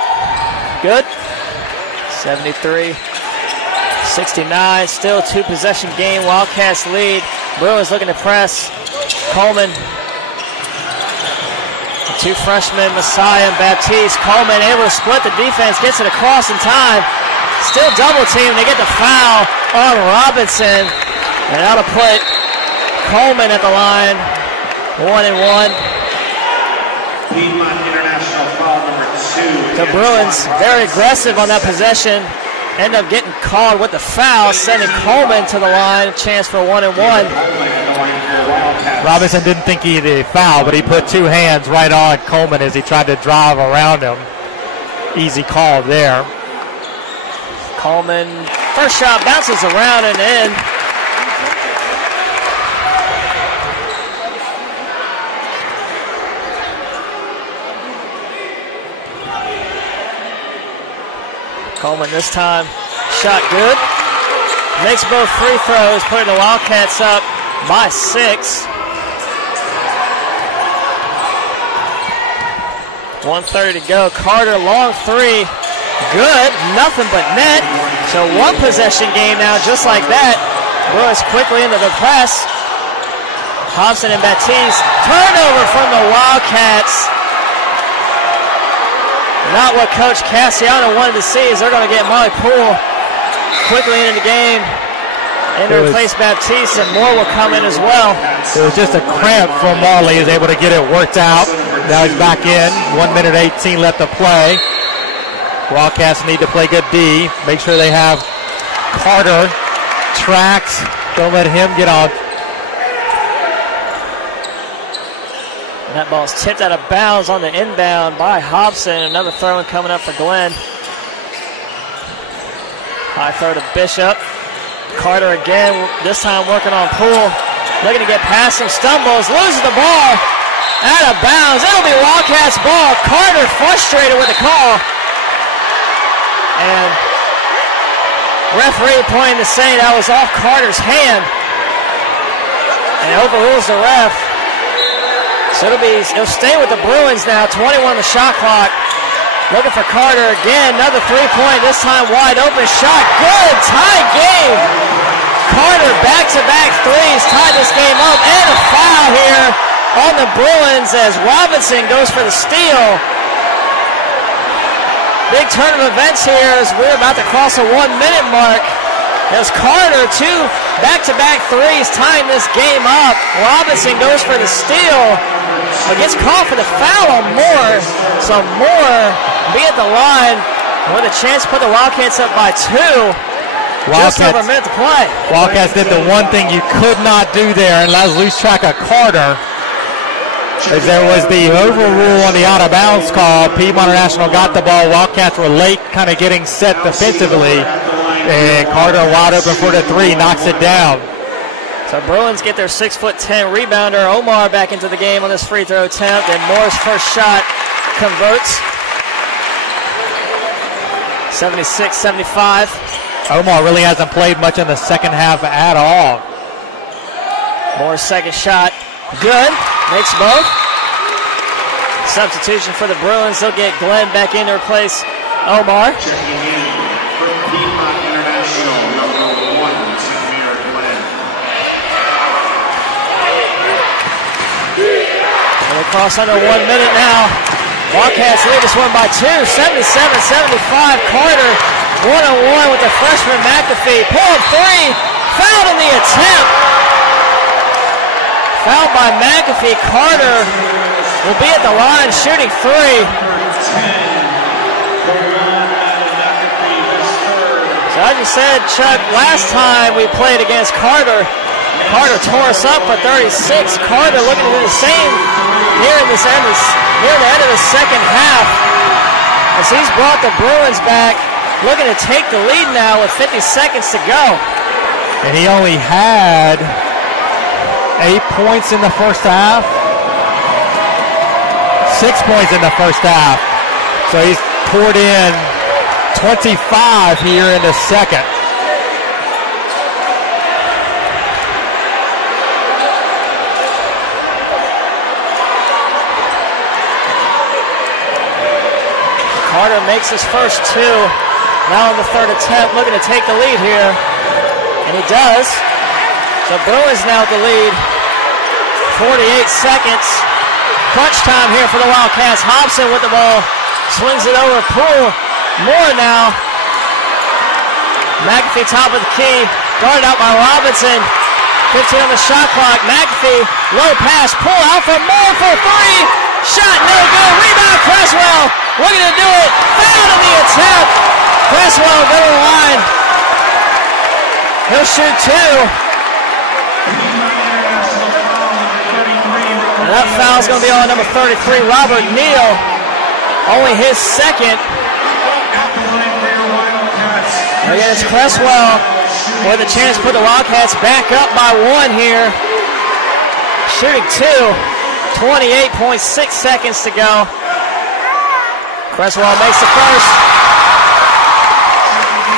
Good. 73-69. Still 2 possession game. Wildcats lead. Bruins looking to press. Coleman. The 2 freshmen, Messiah and Baptiste. Coleman able to split the defense. Gets it across in time. Still double team. They get the foul on Robinson. And that'll put Coleman at the line. 1-and-1. Piedmont International foul number 2. The Bruins very aggressive on that possession. End up getting called with the foul, sending Coleman to the line. A chance for 1-and-1. Robinson didn't think he had a foul, but he put two hands right on Coleman as he tried to drive around him. Easy call there. Coleman, first shot bounces around and in. Coleman this time, shot good. Makes both free throws, putting the Wildcats up by 6. 1:30 to go. Carter, long three. Good, nothing but net. So one possession game now, just like that. Bruins quickly into the press. Hobson and Baptiste. Turnover from the Wildcats. Not what Coach Cassiano wanted to see, as they're going to get Molly Poole quickly into the game and to replace Baptiste, and more will come in as well. It was just a cramp for Marley. He was able to get it worked out. Now he's back in. 1:18 left to play. Wildcats need to play good D. Make sure they have Carter tracked. Don't let him get on. And that ball's tipped out of bounds on the inbound by Hobson. Another throw-in coming up for Glenn. High throw to Bishop. Carter again, this time working on Poole. Looking to get past him, stumbles, loses the ball. Out of bounds. It'll be Wildcats ball. Carter frustrated with the call. And referee pointing to say that was off Carter's hand. And overrules the ref. So it'll stay with the Bruins now. 21 on the shot clock. Looking for Carter again. Another three-point, this time wide open shot. Good, tie game. Carter back-to-back threes, tied this game up. And a foul here on the Bruins as Robinson goes for the steal. Big turn of events here as we're about to cross a 1-minute mark. As Carter, two back-to-back threes, tying this game up. Robinson goes for the steal, but gets called for the foul on Moore. So Moore be at the line with a chance to put the Wildcats up by 2. Just over a minute to play. Wildcats did the one thing you could not do there, and let's lose track of Carter. As there was the overrule on the out-of-bounds call. Piedmont International got the ball. Wildcats were late kind of getting set defensively. And Carter wide open for the three, knocks it down. So Bruins get their 6'10" rebounder, Omar, back into the game on this free throw attempt. And Moore's first shot converts. 76-75. Omar really hasn't played much in the second half at all. Moore's second shot, good. Makes both. Substitution for the Bruins. They'll get Glenn back in to replace Omar. Checking in for Piedmont International, number 1, Samir Glenn. And they cross under 1 minute now. Wildcats lead this one by 2, 77-75. Carter, 1-on-1 with the freshman McAfee. Pull up three, fouled in the attempt. Fouled by McAfee. Carter will be at the line shooting 3. So I just said, Chuck, last time we played against Carter, Carter tore us up for 36. Carter looking to do the same near the end of the second half as he's brought the Bruins back, looking to take the lead now with 50 seconds to go. And he only had 8 points in the first half. 6 points in the first half. So he's poured in 25 here in the second. Carter makes his first 2. Now on the third attempt, looking to take the lead here. And he does. So Bruins now with the lead. 48 seconds. Crunch time here for the Wildcats. Hobson with the ball. Swings it over Poole. Moore now. McAfee top of the key. Guarded out by Robinson. 15 on the shot clock. McAfee. Low pass. Poole out for Moore for 3. Shot no good. Rebound Creswell. looking to do it. Fouled in the attempt. Cresswell go to the line. He'll shoot 2. And that foul's going to be on number 33, Robert Neal. Only his second. Again, it's Cresswell with a chance to put the Wildcats back up by 1 here. Shooting 2. 28.6 seconds to go. Cresswell makes the first.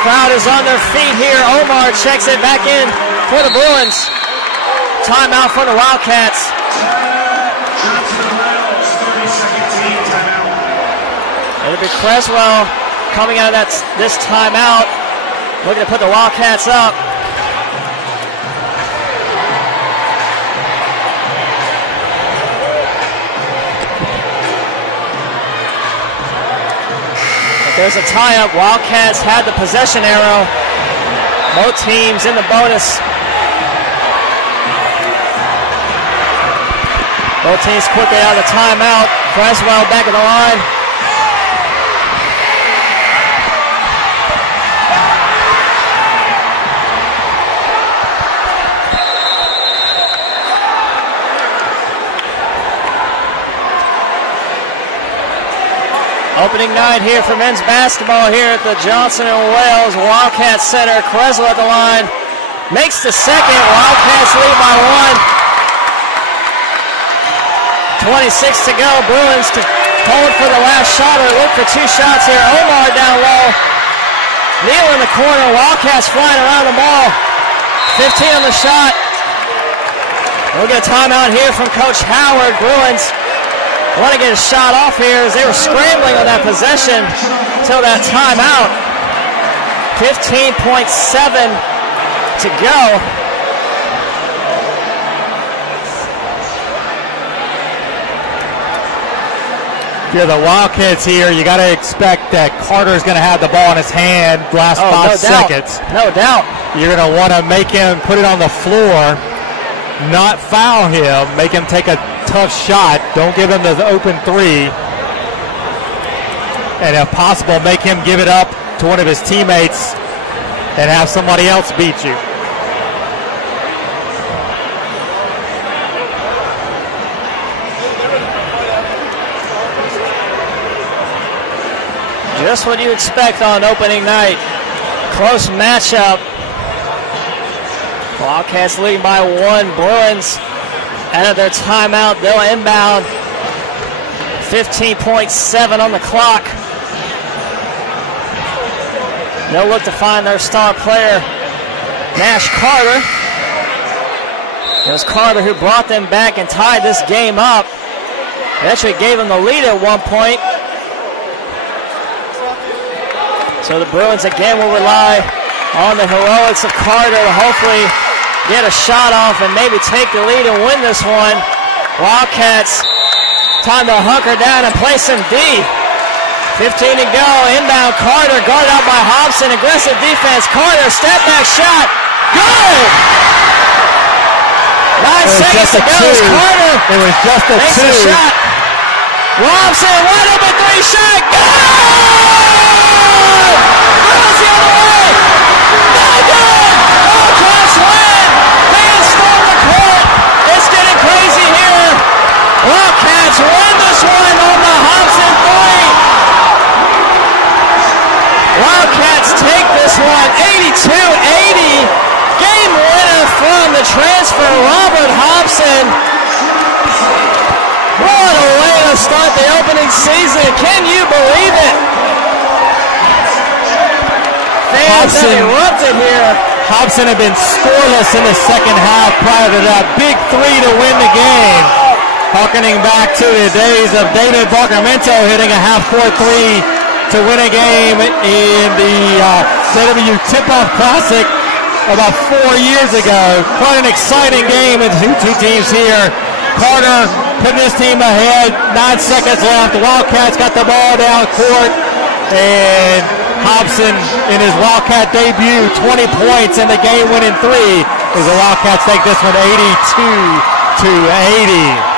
Crowd is on their feet here. Omar checks it back in for the Bruins. Timeout for the Wildcats. It'll be Cresswell coming out of this timeout, looking to put the Wildcats up. There's a tie-up. Wildcats had the possession arrow. Both teams in the bonus. Both teams quickly out of the timeout. Cresswell back at the line. Opening night here for men's basketball here at the Johnson & Wales Wildcat Center. Cresswell at the line. Makes the second. Wildcats lead by 1. 26 to go. Bruins hold for the last shot or look for 2 shots here. Omar down low. Neal in the corner. Wildcats flying around the ball. 15 on the shot. We'll get a timeout here from Coach Howard. Bruins want to get a shot off here as they were scrambling on that possession until that timeout. 15.7 to go. If you're the Wildcats here, you got to expect that Carter's going to have the ball in his hand last 5 seconds. No doubt. You're going to want to make him put it on the floor, not foul him, make him take a tough shot. Don't give him the open 3. And if possible, make him give it up to one of his teammates and have somebody else beat you. Just what you expect on opening night. Close matchup. Wildcats leading by 1. Bruins out of their timeout. They'll inbound. 15.7 on the clock. They'll look to find their star player, Nash Carter. It was Carter who brought them back and tied this game up. They actually gave them the lead at one point. So the Bruins again will rely on the heroics of Carter to hopefully get a shot off and maybe take the lead and win this one. Wildcats, time to hunker down and play some D. 15 to go. Inbound Carter, guarded out by Hobson. Aggressive defense. Carter, step back shot. Good! 9 seconds to go. Carter. It was just a makes 2. A shot. Robson, wide open 3 shot. Good! Bruins the other way. No good! Wildcats win! Fans storm the court. It's getting crazy here. Wildcats win this one on the Hobson 3. Wildcats take this one 82-80. Game winner from the transfer, Robert Hobson. What a way to start the opening season. Can you believe it? Fans have erupted here. Hobson had been scoreless in the second half prior to that big 3 to win the game. Harkening back to the days of David Barcarmento hitting a half-court 3 to win a game in the JW Tip-Off Classic about 4 years ago. Quite an exciting game with the two teams here. Carter putting his team ahead, 9 seconds left. The Wildcats got the ball down court, and Hobson in his Wildcat debut, 20 points and the game-winning 3 as the Wildcats take this one 82-80.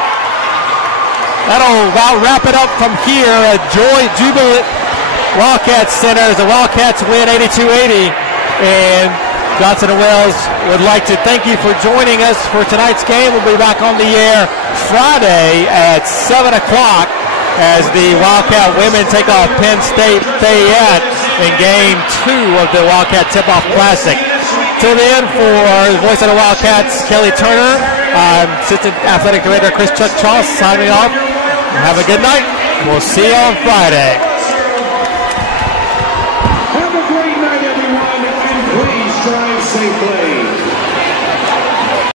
that'll about wrap it up from here at Jubilant Wildcats Center as the Wildcats win 82-80. And Johnson & Wales would like to thank you for joining us for tonight's game. We'll be back on the air Friday at 7 o'clock as the Wildcat women take off Penn State Fayette in Game 2 of the Wildcat Tip-Off Classic. Till then, for the voice of the Wildcats, Kelly Turner, Assistant Athletic Director Chris Chuck Charles signing off. Have a good night. We'll see you on Friday.